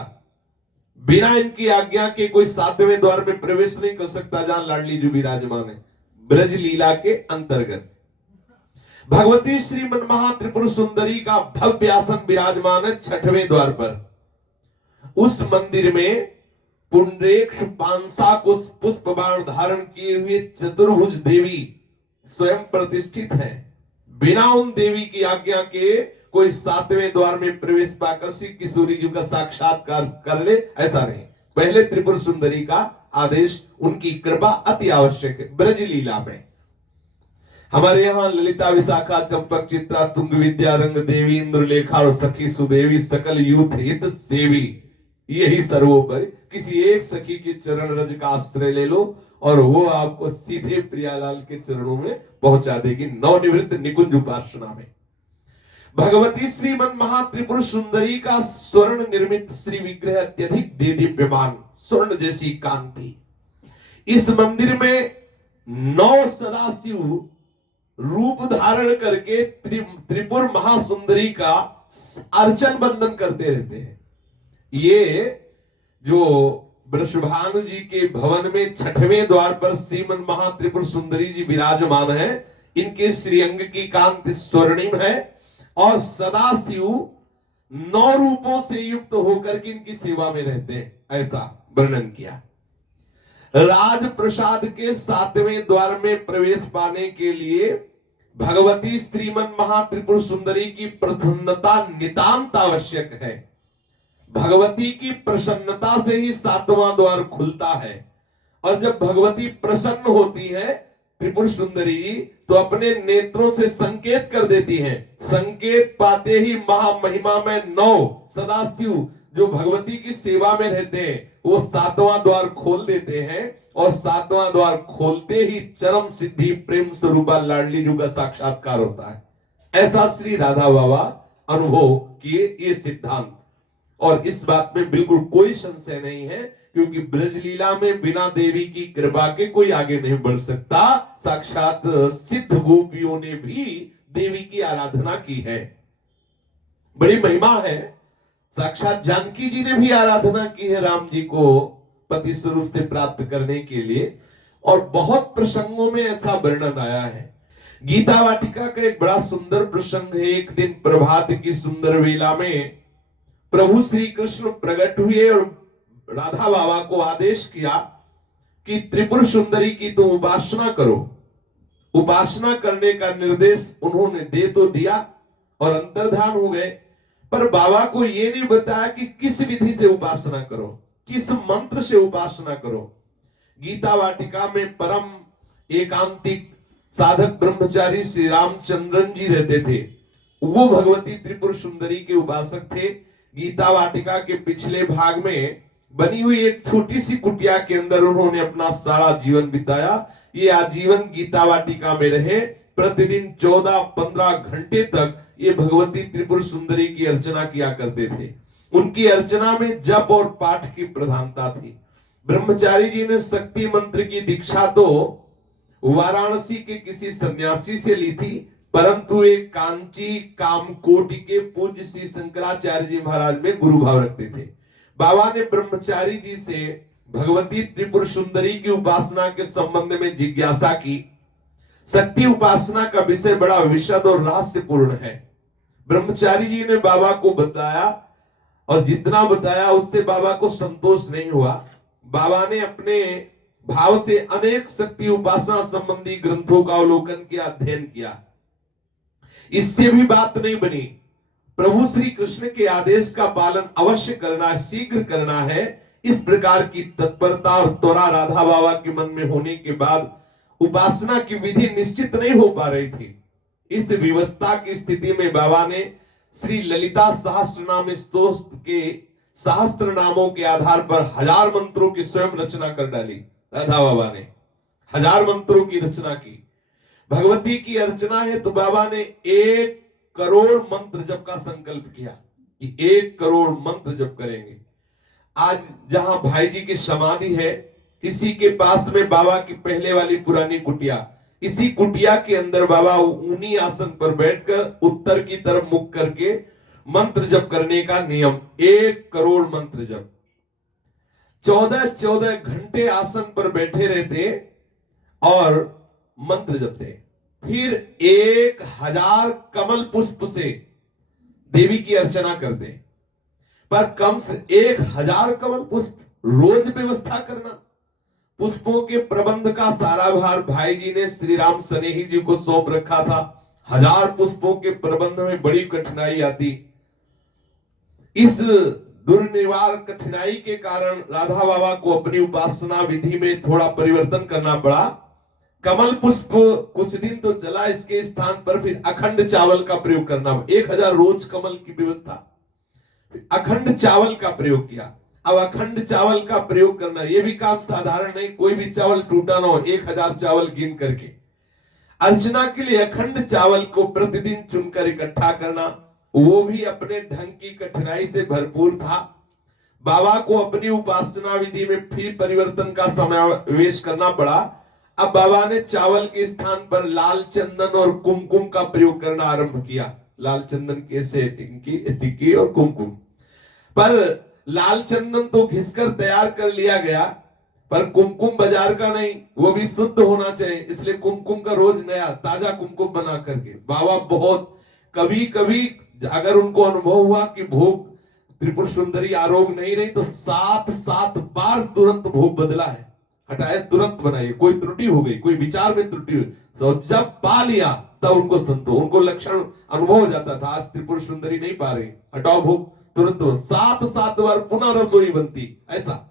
बिना इनकी आज्ञा के कोई 7वें द्वार में प्रवेश नहीं कर सकता जहां लाडली जी विराजमान है। ब्रज लीला के अंतर्गत भगवती श्रीमन महात्रिपुर सुंदरी का भव्य आसन विराजमान है 6वें द्वार पर। उस मंदिर में पुंडरेक्ष पांसा को पुष्प बाण धारण किए हुए चतुर्भुज देवी स्वयं प्रतिष्ठित है। बिना उन देवी की आज्ञा के कोई 7वें द्वार में प्रवेश पाकर श्री किशोरी जी का साक्षात्कार कर ले, ऐसा नहीं। पहले त्रिपुर सुंदरी का आदेश, उनकी कृपा अति आवश्यक है। ब्रज लीला में हमारे यहाँ ललिता विशाखा चंपक चित्रा तुंग विद्या रंग देवी इंद्रलेखा और सखी सुदेवी सकल यूथ हित सेवी, यही सर्वोपरि। किसी एक सखी के चरण रज का आश्रय ले लो और वो आपको सीधे प्रियालाल के चरणों में पहुंचा देगी। नवनिवृत्त निकुंज उपासना में भगवती श्रीमन महात्रिपुर सुंदरी का स्वर्ण निर्मित श्री विग्रह अत्यधिक देदीप्यमान, स्वर्ण जैसी कांति। इस मंदिर में 9 सदाशिव रूप धारण करके त्रिपुर महासुंदरी का अर्चन बंदन करते रहते हैं। ये जो वृषभानु जी के भवन में 6वें द्वार पर श्रीमन महात्रिपुर सुंदरी जी विराजमान है। इनके श्रीअंग की कांति स्वर्णिम है और सदाशिव 9 रूपों से युक्त होकर के इनकी सेवा में रहते हैं, ऐसा वर्णन किया। राजप्रसाद के 7वें द्वार में प्रवेश पाने के लिए भगवती श्रीमन महात्रिपुर सुंदरी की प्रसन्नता नितांत आवश्यक है। भगवती की प्रसन्नता से ही 7वां द्वार खुलता है और जब भगवती प्रसन्न होती है त्रिपुर सुंदरी तो अपने नेत्रों से संकेत कर देती हैं। संकेत पाते ही महामहिमा में 9 सदाशिव जो भगवती की सेवा में रहते हैं वो 7वां द्वार खोल देते हैं और 7वां द्वार खोलते ही चरम सिद्धि प्रेम स्वरूपा लाडली जी का साक्षात्कार होता है। ऐसा श्री राधा बाबा अनुभव किए ये सिद्धांत, और इस बात में बिल्कुल कोई संशय नहीं है क्योंकि ब्रजलीला में बिना देवी की कृपा के कोई आगे नहीं बढ़ सकता। साक्षात सिद्ध गोपियों ने भी देवी की आराधना की है, बड़ी महिमा है। साक्षात जानकी जी ने भी आराधना की है राम जी को पति स्वरूप से प्राप्त करने के लिए, और बहुत प्रसंगों में ऐसा वर्णन आया है। गीता वाटिका का एक बड़ा सुंदर प्रसंग है। एक दिन प्रभात की सुंदर वेला में प्रभु श्री कृष्ण प्रकट हुए और राधा बाबा को आदेश किया कि त्रिपुर सुंदरी की तुम उपासना करो। उपासना करने का निर्देश उन्होंने दे तो दिया और अंतर्धान हो गए, पर बाबा को यह नहीं बताया कि किस विधि से उपासना करो, किस मंत्र से उपासना करो। गीता वाटिका में परम एकांतिक साधक ब्रह्मचारी श्री रामचंद्रन जी रहते थे। वो भगवती त्रिपुर सुंदरी के उपासक थे। गीता वाटिका के पिछले भाग में बनी हुई एक छोटी सी कुटिया के अंदर उन्होंने अपना सारा जीवन बिताया। ये आजीवन गीता वाटिका में रहे। प्रतिदिन 14-15 घंटे तक ये भगवती त्रिपुर सुंदरी की अर्चना किया करते थे। उनकी अर्चना में जप और पाठ की प्रधानता थी। ब्रह्मचारी जी ने शक्ति मंत्र की दीक्षा तो वाराणसी के किसी सन्यासी से ली थी, परंतु एक कांची कामकोटि के पूज्य श्री शंकराचार्य जी महाराज में गुरु भाव रखते थे। बाबा ने ब्रह्मचारी जी से भगवती त्रिपुर सुंदरी की उपासना के संबंध में जिज्ञासा की। शक्ति उपासना का विषय बड़ा विशद और रहस्यपूर्ण है। ब्रह्मचारी जी ने बाबा को बताया और जितना बताया उससे बाबा को संतोष नहीं हुआ। बाबा ने अपने भाव से अनेक शक्ति उपासना संबंधी ग्रंथों का अवलोकन किया, अध्ययन किया। इससे भी बात नहीं बनी। प्रभु श्री कृष्ण के आदेश का पालन अवश्य करना है, शीघ्र करना है। इस प्रकार की तत्परता और त्वरा राधा बाबा के मन में होने के बाद उपासना की विधि निश्चित नहीं हो पा रही थी। इस विवस्था की स्थिति में बाबा ने श्री ललिता सहस्त्रनाम स्तोत्र के सहस्त्र नामों के आधार पर 1000 मंत्रों की स्वयं रचना कर डाली। राधा बाबा ने 1000 मंत्रों की रचना की। भगवती की अर्चना है तो बाबा ने 1 करोड़ मंत्र जप का संकल्प किया कि 1 करोड़ मंत्र जप करेंगे। आज जहां भाई जी की समाधि है, इसी के पास में बाबा की पहले वाली पुरानी कुटिया, इसी कुटिया के अंदर बाबा ऊनी आसन पर बैठकर उत्तर की तरफ मुख करके मंत्र जप करने का नियम, 1 करोड़ मंत्र जप। 14 घंटे आसन पर बैठे रहते और मंत्र जपते। फिर 1000 कमल पुष्प से देवी की अर्चना करते। पर कम से 1000 कमल पुष्प रोज व्यवस्था करना, पुष्पों के प्रबंध का सारा भार भाई जी ने श्री राम सनेही जी को सौंप रखा था। 1000 पुष्पों के प्रबंध में बड़ी कठिनाई आती। इस दुर्निवार कठिनाई के कारण राधा बाबा को अपनी उपासना विधि में थोड़ा परिवर्तन करना पड़ा। कमल पुष्प कुछ दिन तो चला, इसके स्थान पर फिर अखंड चावल का प्रयोग करना। 1000 रोज कमल की व्यवस्था, अखंड चावल का प्रयोग किया। अब अखंड चावल का प्रयोग करना यह भी काम साधारण नहीं, कोई भी चावल टूटा ना हो। 1000 चावल गिन करके अर्चना के लिए अखंड चावल को प्रतिदिन चुनकर इकट्ठा करना, वो भी अपने ढंग की कठिनाई से भरपूर था। बाबा को अपनी उपासना विधि में फिर परिवर्तन का समावेश करना पड़ा। अब बाबा ने चावल के स्थान पर लाल चंदन और कुमकुम का प्रयोग करना आरंभ किया। लाल चंदन कैसे, टिक्की और कुमकुम। पर लाल चंदन तो घिसकर तैयार कर लिया गया, पर कुमकुम बाजार का नहीं, वो भी शुद्ध होना चाहिए। इसलिए कुमकुम का रोज नया ताजा कुमकुम बना करके बाबा बहुत, कभी कभी अगर उनको अनुभव हुआ कि भोग त्रिपुर सुंदरी आरोग नहीं रही तो 7 बार तुरंत भोग बदला है, हटाए तुरंत बनाइए। कोई त्रुटि हो गई, कोई विचार में त्रुटि हुई तो जब पा लिया तब उनको संतोष, उनको लक्षण अनुभव हो जाता था, आज त्रिपुर सुंदरी नहीं पा रही, हटाओ भोग तुरंत। 7 बार पुनः रसोई बनती। ऐसा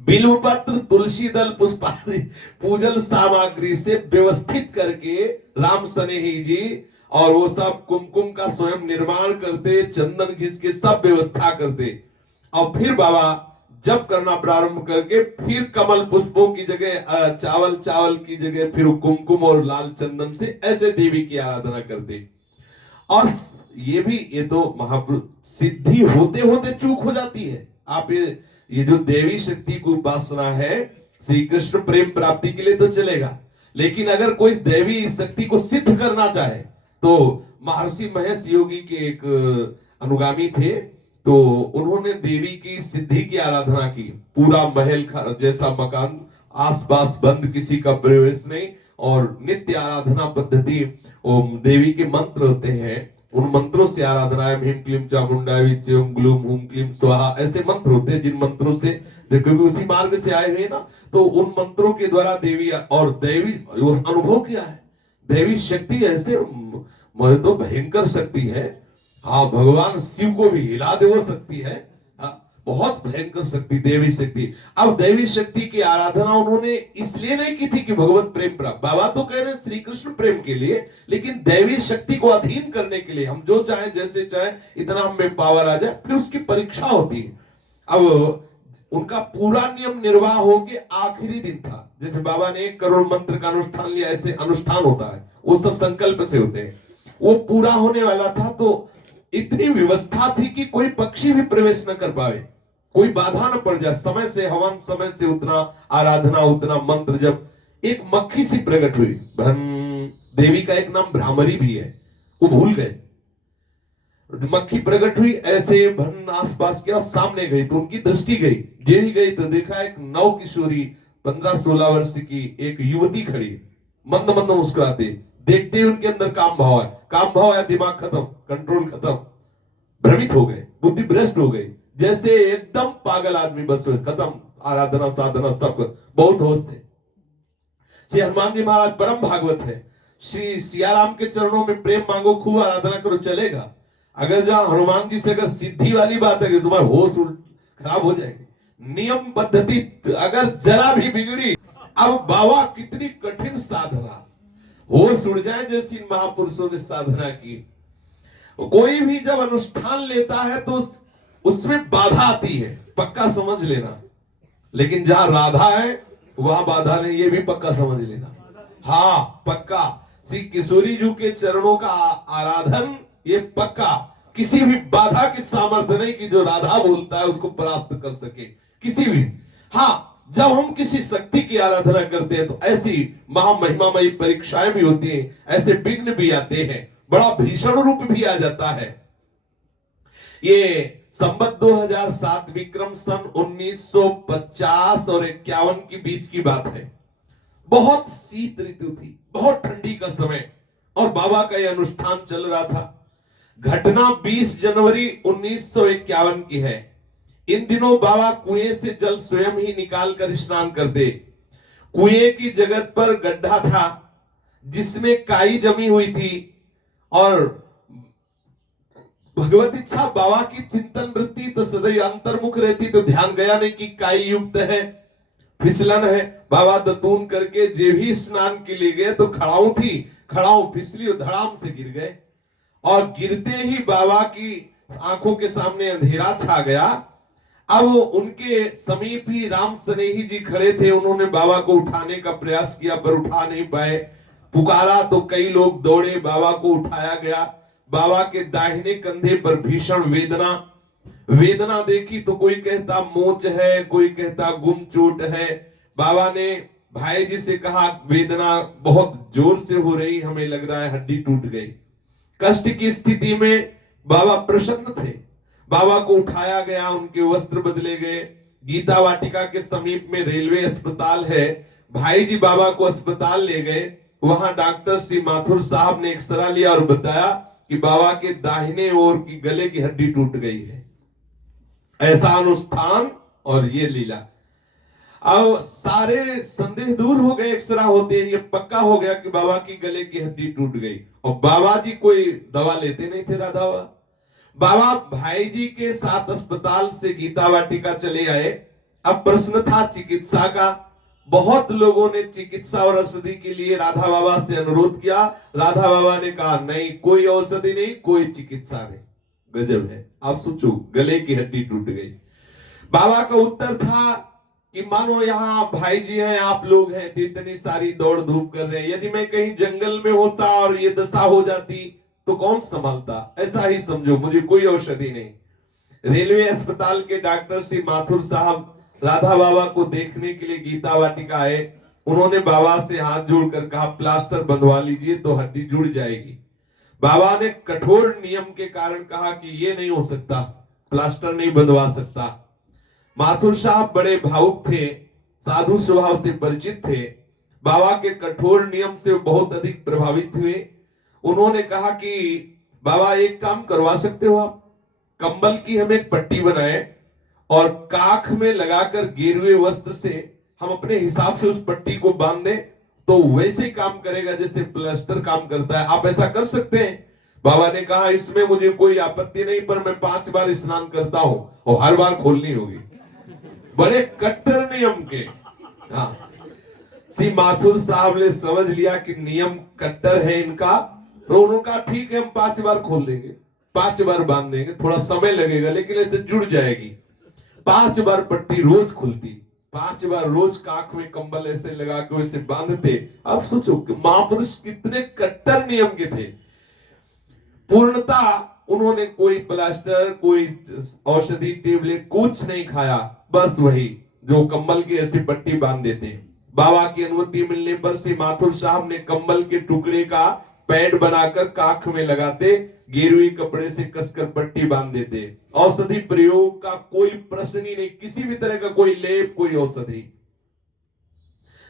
बिल्व पत्र, तुलसी दल, पुष्पादि पूजन सामग्री से व्यवस्थित करके राम सनेही जी और वो सब कुमकुम का स्वयं निर्माण करते, चंदन घिस के सब व्यवस्था करते। और फिर बाबा जब करना प्रारंभ करके फिर कमल पुष्पों की जगह चावल की जगह फिर कुमकुम और लाल चंदन से ऐसे देवी की आराधना करते। और ये तो महापुरुष सिद्धि होते होते चूक हो जाती है। आप ये जो देवी शक्ति की उपासना है, श्री कृष्ण प्रेम प्राप्ति के लिए तो चलेगा, लेकिन अगर कोई देवी शक्ति को सिद्ध करना चाहे तो महर्षि महेश योगी के एक अनुगामी थे, तो उन्होंने देवी की सिद्धि की आराधना की। पूरा महल जैसा मकान, आसपास बंद, किसी का प्रवेश नहीं, और नित्य आराधना पद्धति, देवी के मंत्र होते हैं, उन मंत्रों से आराधना है। ह्रीं क्लीं चामुंडाय विच्यं ग्लूम हुम क्लीं स्वाहा, ऐसे मंत्र होते हैं जिन मंत्रों से, क्योंकि उसी मार्ग से आए हुए ना, तो उन मंत्रों के द्वारा देवी और देवी अनुभव किया है। देवी शक्ति ऐसे तो भयंकर शक्ति है। हाँ, भगवान शिव को भी हिला दे वो शक्ति है। हाँ, बहुत भयंकर शक्ति देवी शक्ति। अब देवी शक्ति की आराधना उन्होंने इसलिए नहीं की थी कि भगवत प्रेम प्राप्त, बाबा तो कह रहे हैं श्री कृष्ण प्रेम के लिए, लेकिन देवी शक्ति को अधीन करने के लिए। हम जो चाहे जैसे चाहे इतना हमें पावर आ जाए, फिर उसकी परीक्षा होती है। अब उनका पूरा नियम निर्वाह हो के आखिरी दिन था, जैसे बाबा ने 1 करोड़ मंत्र का अनुष्ठान लिया, ऐसे अनुष्ठान होता है, वो सब संकल्प से होते हैं। वो पूरा होने वाला था तो इतनी व्यवस्था थी कि कोई पक्षी भी प्रवेश न कर पाए, कोई बाधा न पड़ जाए। समय से हवन, समय से उतना आराधना, उतना मंत्र। जब एक मक्खी सी प्रकट हुई, देवी का एक नाम भ्रामरी भी है, वो भूल गए। मक्खी प्रकट हुई, ऐसे भन आसपास किया, सामने गई तो उनकी दृष्टि गई। जेरी गई तो देखा एक नव किशोरी 15-16 वर्ष की एक युवती खड़ी, मंद मंद मुस्कुराते। देखते ही उनके अंदर काम भाव है, काम भाव है, दिमाग खत्म, कंट्रोल खत्म, भ्रमित हो गए, बुद्धि भ्रष्ट हो गई, जैसे एकदम पागल आदमी, बस खत्म, आराधना साधना सब बहुत होश से। श्री हनुमान जी महाराज परम भागवत है, श्री सियाराम के चरणों में प्रेम मांगो, खूब आराधना करो, चलेगा। अगर जहां हनुमान जी से अगर सिद्धि वाली बात है कि तुम्हारा होश खराब हो जाएगी, नियम पद्धति अगर जरा भी बिगड़ी, अब बाबा कितनी कठिन साधना, होश उड़ जाए जैसी महापुरुषों ने साधना की। कोई भी जब अनुष्ठान लेता है तो उसमें बाधा आती है, पक्का समझ लेना। लेकिन जहां राधा है वहां बाधा नहीं, ये भी पक्का समझ लेना। हाँ पक्का, श्री किशोरी जी के चरणों का आराधन ये पक्का, किसी भी बाधा की सामर्थ्य नहीं कि जो राधा बोलता है उसको परास्त कर सके, किसी भी। हाँ, जब हम किसी शक्ति की आराधना करते हैं तो ऐसी महामहिमामयी परीक्षाएं भी होती हैं, ऐसे विघ्न भी आते हैं, बड़ा भीषण रूप भी आ जाता है। ये संवत 2007 विक्रम सन 1950 और 51 के बीच की बात है। बहुत शीत ऋतु थी, बहुत ठंडी का समय, और बाबा का यह अनुष्ठान चल रहा था। घटना 20 जनवरी 1951 की है। इन दिनों बाबा कुएं से जल स्वयं ही निकाल कर स्नान करते। कुएं की जगत पर गड्ढा था जिसमें काई जमी हुई थी, और भगवत इच्छा बाबा की चिंतन वृत्ति तो सदैव अंतर्मुख रहती, तो ध्यान गया नहीं कि काई युक्त है, फिसलन है। बाबा दतून करके जे भी स्नान के लिए गए तो खड़ाऊ थी, खड़ाऊ फिसली और धड़ाम से गिर गए, और गिरते ही बाबा की आंखों के सामने अंधेरा छा गया। अब उनके समीप ही राम स्नेही जी खड़े थे, उन्होंने बाबा को उठाने का प्रयास किया पर उठा नहीं पाए। पुकारा तो कई लोग दौड़े, बाबा को उठाया गया। बाबा के दाहिने कंधे पर भीषण वेदना, वेदना देखी तो कोई कहता मोच है, कोई कहता गुम चोट है। बाबा ने भाई जी से कहा वेदना बहुत जोर से हो रही, हमें लग रहा है हड्डी टूट गई। कष्ट की स्थिति में बाबा प्रसन्न थे। बाबा को उठाया गया, उनके वस्त्र बदले गए। गीता वाटिका के समीप में रेलवे अस्पताल है, भाई जी बाबा को अस्पताल ले गए। वहां डॉक्टर श्री माथुर साहब ने एक्सरा लिया और बताया कि बाबा के दाहिने ओर की गले की हड्डी टूट गई है। ऐसा अनुष्ठान और ये लीला। अब सारे संदेह दूर हो गए, एक्सरा होते ही ये पक्का हो गया कि बाबा की गले की हड्डी टूट गई। और बाबा जी कोई दवा लेते नहीं थे, राधा बाबा भाई जी के साथ अस्पताल से गीता वाटिका चले आए। अब प्रश्न था चिकित्सा का। बहुत लोगों ने चिकित्सा और औषधि के लिए राधा बाबा से अनुरोध किया। राधा बाबा ने कहा नहीं, कोई औषधि नहीं, कोई चिकित्सा नहीं। गजब है, आप सोचो, गले की हड्डी टूट गई। बाबा का उत्तर था कि मानो यहाँ भाई जी हैं, आप लोग हैं, तो इतनी सारी दौड़ धूप कर रहे हैं, यदि मैं कहीं जंगल में होता और ये दशा हो जाती तो कौन संभालता, ऐसा ही समझो, मुझे कोई औषधि नहीं। रेलवे अस्पताल के डॉक्टर श्री माथुर साहब राधा बाबा को देखने के लिए गीता वाटिका आए। उन्होंने बाबा से हाथ जोड़कर कहा प्लास्टर बंधवा लीजिए तो हड्डी जुड़ जाएगी। बाबा ने कठोर नियम के कारण कहा कि ये नहीं हो सकता, प्लास्टर नहीं बंधवा सकता। माथुर साहब बड़े भावुक थे, साधु स्वभाव से परिचित थे, बाबा के कठोर नियम से बहुत अधिक प्रभावित हुए। उन्होंने कहा कि बाबा एक काम करवा सकते हो आप, कंबल की हम एक पट्टी बनाए और काख में लगाकर गेरुए वस्त्र से हम अपने हिसाब से उस पट्टी को बांध दें तो वैसे काम करेगा जैसे प्लास्टर काम करता है, आप ऐसा कर सकते हैं। बाबा ने कहा इसमें मुझे कोई आपत्ति नहीं, पर मैं 5 बार स्नान करता हूं और हर बार खोलनी होगी। बड़े कट्टर नियम के। हाँ, श्री माथुर साहब ने समझ लिया कि नियम कट्टर है इनका, तो उन्होंने कहा ठीक है हम 5 बार खोल देंगे, 5 बार बांध देंगे, थोड़ा समय लगेगा लेकिन ऐसे जुड़ जाएगी। 5 बार पट्टी रोज खुलती, 5 बार रोज काख में कंबल ऐसे लगा के वैसे बांधते। अब सोचो कि महापुरुष कितने कट्टर नियम के थे। पूर्णता उन्होंने कोई प्लास्टर, कोई औषधि टेबलेट कुछ नहीं खाया, बस वही जो कंबल की ऐसी पट्टी बांध देते। बाबा की अनुमति मिलने पर श्री माथुर साहब ने कंबल के टुकड़े का पैड बनाकर काख में लगाते, गेरुए कपड़े से कसकर पट्टी बांध देते। औषधि प्रयोग का कोई प्रश्न ही नहीं, किसी भी तरह का कोई लेप, कोई औषधि।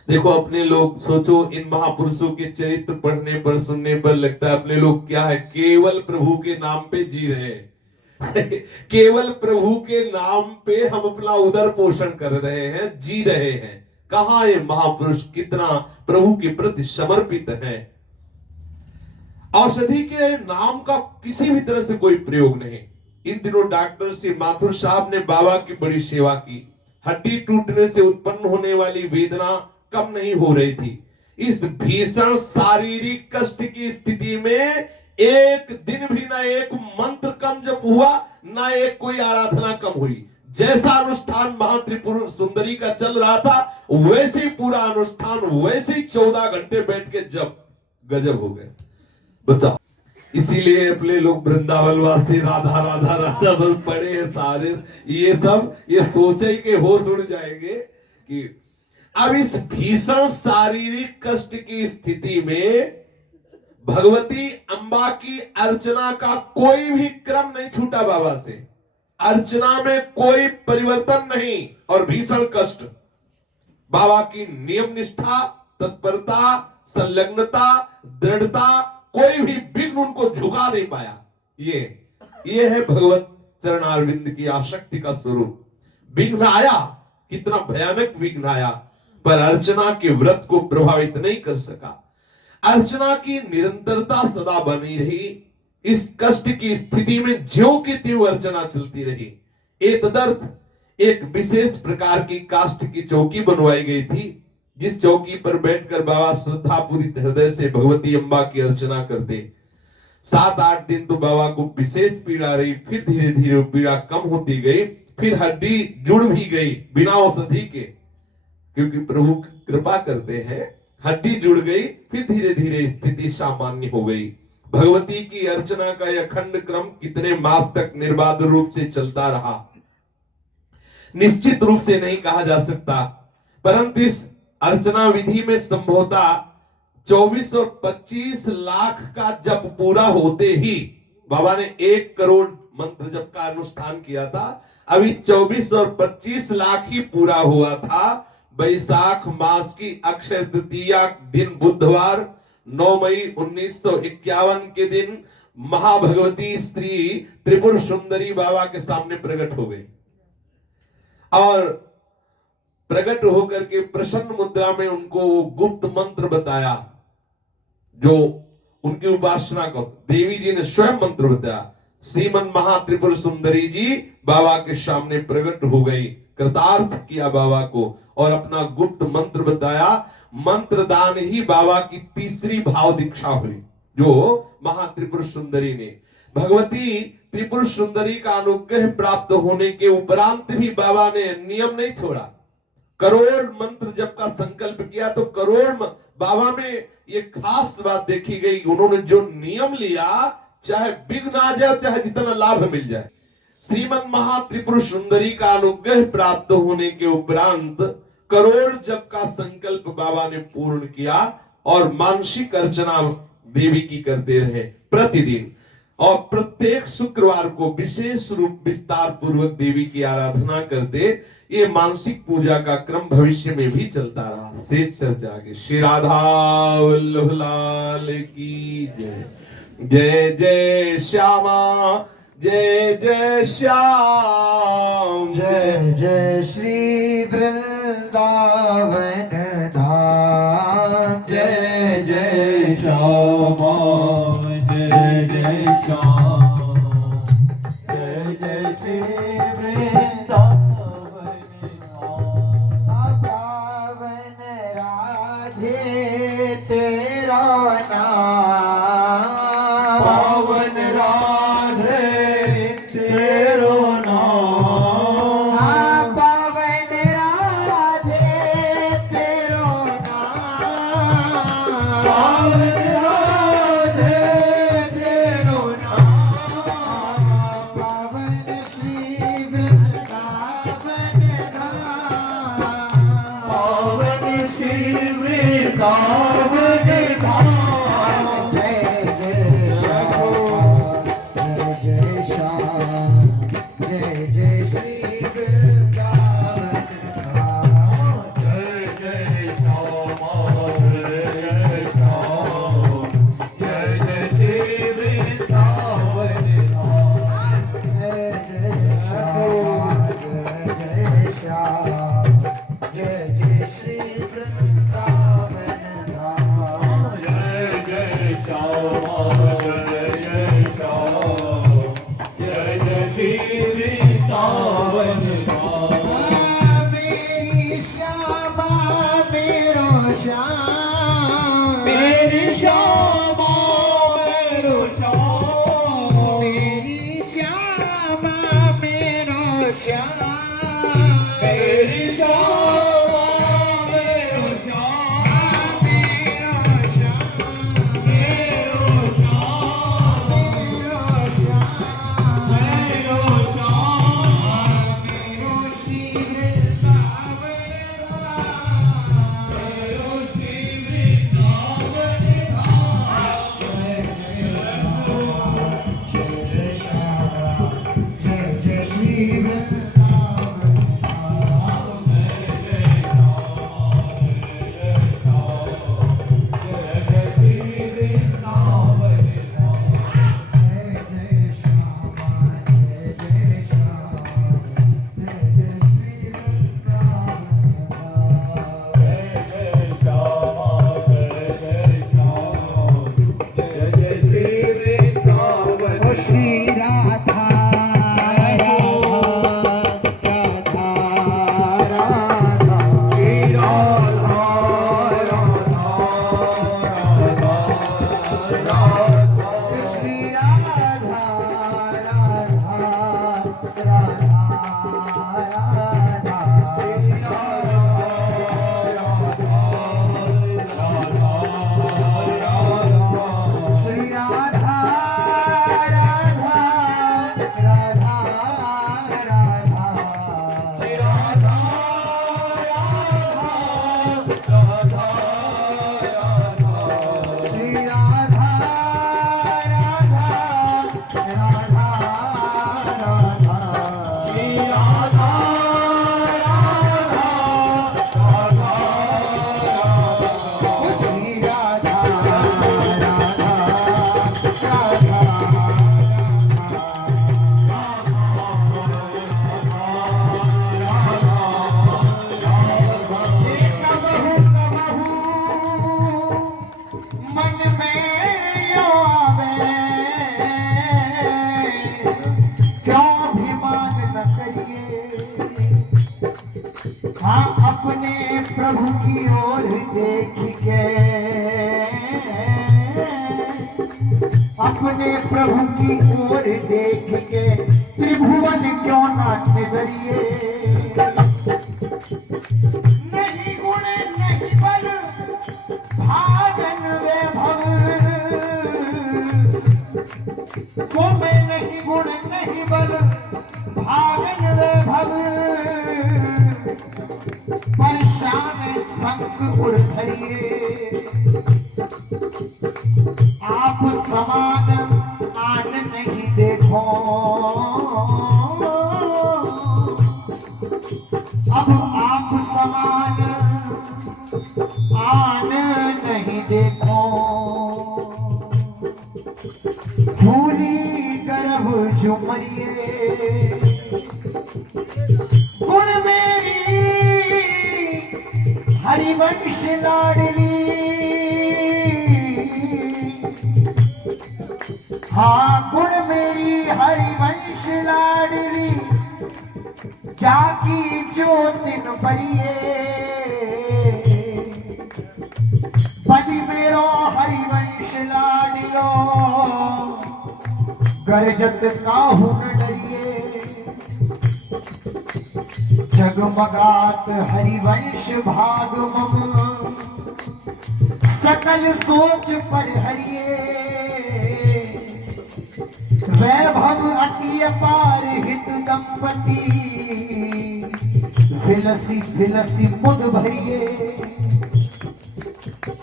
देखो अपने लोग सोचो, इन महापुरुषों के चरित्र पढ़ने पर सुनने पर लगता है अपने लोग क्या है, केवल प्रभु के नाम पे जी रहे हैं। केवल प्रभु के नाम पे हम अपना उदर पोषण कर रहे हैं, जी रहे हैं। कहां ये महापुरुष कितना प्रभु के प्रति समर्पित है। औषधि के नाम का किसी भी तरह से कोई प्रयोग नहीं। इन दिनों डॉक्टर श्री माथुर साहब ने बाबा की बड़ी सेवा की। हड्डी टूटने से उत्पन्न होने वाली वेदना कम नहीं हो रही थी। इस भीषण शारीरिक कष्ट की स्थिति में एक दिन भी ना एक मंत्र कम जप हुआ, ना एक कोई आराधना कम हुई। जैसा अनुष्ठान महात्रिपुर सुंदरी का चल रहा था वैसे ही पूरा अनुष्ठान, वैसे ही 14 घंटे बैठ के जब गजब हो गए। बताओ, इसीलिए अपने लोग वृंदावन वासी राधा राधा राधा बस पड़े हैं सारे। ये सब ये सोचे के होश उड़ जाएंगे कि अब इस भीषण शारीरिक कष्ट की स्थिति में भगवती अम्बा की अर्चना का कोई भी क्रम नहीं छूटा बाबा से। अर्चना में कोई परिवर्तन नहीं और भीषण कष्ट। बाबा की नियम निष्ठा, तत्परता, संलग्नता, दृढ़ता, कोई भी विघ्न उनको झुका नहीं पाया। ये है भगवत चरणारविंद की आसक्ति का स्वरूप। विघ्न आया, कितना भयानक विघ्न आया, पर अर्चना के व्रत को प्रभावित नहीं कर सका। अर्चना की निरंतरता सदा बनी रही। इस कष्ट की स्थिति में ज्यों की त्यों अर्चना चलती रही। एतदर्थ एक विशेष प्रकार की काष्ठ की चौकी बनवाई गई थी, जिस चौकी पर बैठकर बाबा श्रद्धापूरित हृदय से भगवती अम्बा की अर्चना करते। 7-8 दिन तो बाबा को विशेष पीड़ा रही, फिर धीरे धीरे वो पीड़ा कम होती गई, फिर हड्डी जुड़ भी गई बिना औषधि के, क्योंकि प्रभु कृपा करते हैं। हड्डी जुड़ गई, फिर धीरे धीरे स्थिति सामान्य हो गई। भगवती की अर्चना का यह अखंड क्रम कितने मास तक निर्बाध रूप से चलता रहा निश्चित रूप से नहीं कहा जा सकता, परंतु इस अर्चना विधि में संभवतः 24 और 25 लाख का जप पूरा होते ही बाबा ने 1 करोड़ मंत्र जप का अनुष्ठान किया था। अभी 24 और 25 लाख ही पूरा हुआ था। वैशाख मास की अक्षय तृतीया दिन बुधवार 9 मई 1951 के दिन महाभगवती स्त्री त्रिपुर सुंदरी बाबा के सामने प्रकट हो गई और प्रकट होकर के प्रसन्न मुद्रा में उनको वो गुप्त मंत्र बताया जो उनकी उपासना को देवी जी ने स्वयं मंत्र बताया। श्रीमन महात्रिपुर सुंदरी जी बाबा के सामने प्रकट हो गई, कृतार्थ किया बाबा को और अपना गुप्त मंत्र बताया। मंत्र दान ही बाबा की तीसरी भाव दीक्षा हुई, जो महात्रिपुर सुंदरी ने भगवती त्रिपुर सुंदरी का अनुग्रह प्राप्त होने के उपरांत भी बाबा ने नियम नहीं छोड़ा। करोड़ मंत्र जप का संकल्प किया तो करोड़ बाबा में ये खास बात देखी गई, उन्होंने जो नियम लिया, चाहे विघ्न आ जाए चाहे जितना लाभ मिल जाए। श्रीमन महात्रिपुर सुंदरी का अनुग्रह प्राप्त होने के उपरांत करोड़ जप का संकल्प बाबा ने पूर्ण किया और मानसिक अर्चना देवी की करते रहे प्रतिदिन, और प्रत्येक शुक्रवार को विशेष रूप विस्तार पूर्वक देवी की आराधना करते। ये मानसिक पूजा का क्रम भविष्य में भी चलता रहा। शेष चर्चा आगे। श्री राधा वल्लभ लाल की जय। जय जय श्यामा, जय जय श्याम, जय जय श्री वृंदावन धाम। जय जय श्यामा, जय जय श्याम, जय जय श्री वृंदावन धाम। पावन राधे तेरा नाम, पावन राधे तेरो नाम। पावन राधे तेरो नाम, पावन राधे तेरो नाम। पावन श्री वृंदावन धाम, पावन श्री वृंदावन धाम। जय जय श्याम, जय श्याम, जय जय श्री वृंदावन धाम। जय जय श्यामा, जय श्याम, जय जय श्री वृंदावन धाम। जय जय श्याम, जय श्याम, जय जय श्री वृंदावन धाम। जय जय श्यामा, जय श्याम, जय जय श्री वृंदावन धाम। मेरी श्यामा मेरो श्याम, मेरी श्यामा मेरो श्याम, मेरी श्यामा मेरो श्याम, मेरी श्यामा मेरो श्याम मेरो श्याम मेरो श्याम मेरो श्याम मेरो श्री वृंदावन मेरो श्री वृंदावन धाम जय जय श्री वृंदावन जय जय श्यामा जय जय श्याम जय जय श्री वृंदावन ओ श्री राधा राधा राधा श्री राधा राधा श्री राधा श्री राधा श्री राधा मन में यो आवे क्यों अभिमान न करिए हाँ अपने प्रभु की ओर देख के अपने प्रभु की ओर देख के त्रिभुवन क्यों ना नजरिए नहीं गुण नहीं बल भागन वे भव को में नहीं गुण नहीं बल भागन वे भव परेशान संग उड़ धरिए आप समान आन नहीं देखो अब आप समान आन नहीं देखो भूली गर्भ झुमरिए गुण मेरी हरिवंश लाडली हाँ गुण मेरी हरिवंश लाडली जाकी ज्योतिन परिए बलि मेरो हरिवंश लाडिलो गरजत काहू न डरिए जगमगात हरिवंश भाग मम सकल सोच पर हरिए वैभव अति अपार हित दंपति फिलसी फिलसी मुद भरिए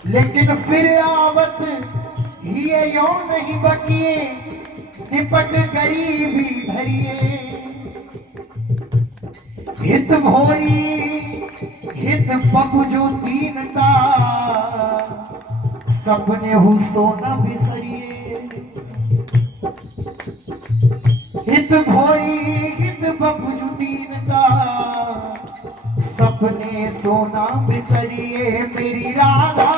लेकिन फिर आवत ये यो नहीं बकिए निपट गरीबी भरिए हित भोरी हित पपु जो दीनता सपने हु सोना बिसरिए हित भोरी हित पपु जो दीनता सपने सोना बिसरिए मेरी राधा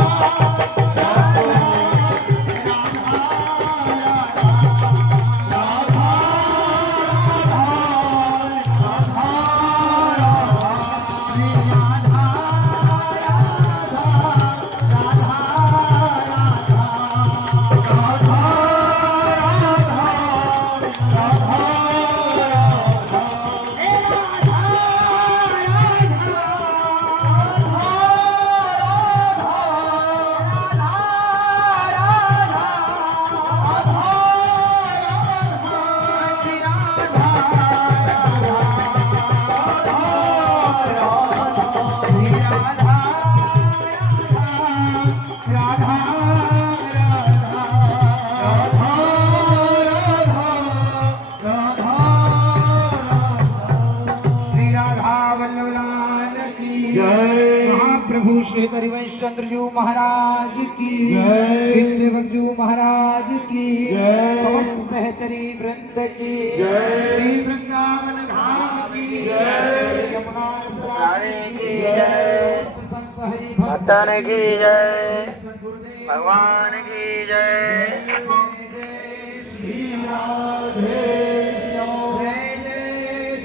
महाप्रभु श्री हरिवंश चंद्र जी महाराज की जय। श्री सेवक जी महाराज की जय। समस्त सहचरी वृंद की जय। श्री वृंदावन धाम की जय। श्री यमुना सराय की जय। समस्त संत हरि भक्तन की जय। सद्गुरुदेव भगवान की जय। जय श्री राधे श्याम जय जय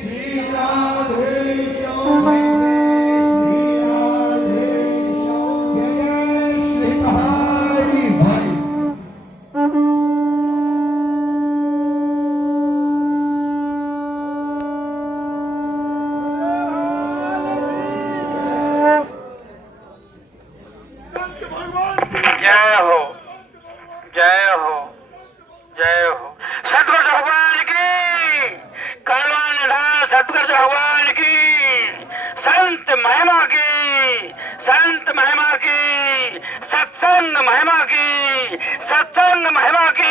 श्री राधे श्याम जय श्री राधे श्याम जय श्री हरि भाई जय हो जय हो जय हो सतगुरु भगवान की कलवान निधान सतगुरु भगवान की संत महिमा की सत्संग महिमा की सत्संग महिमा की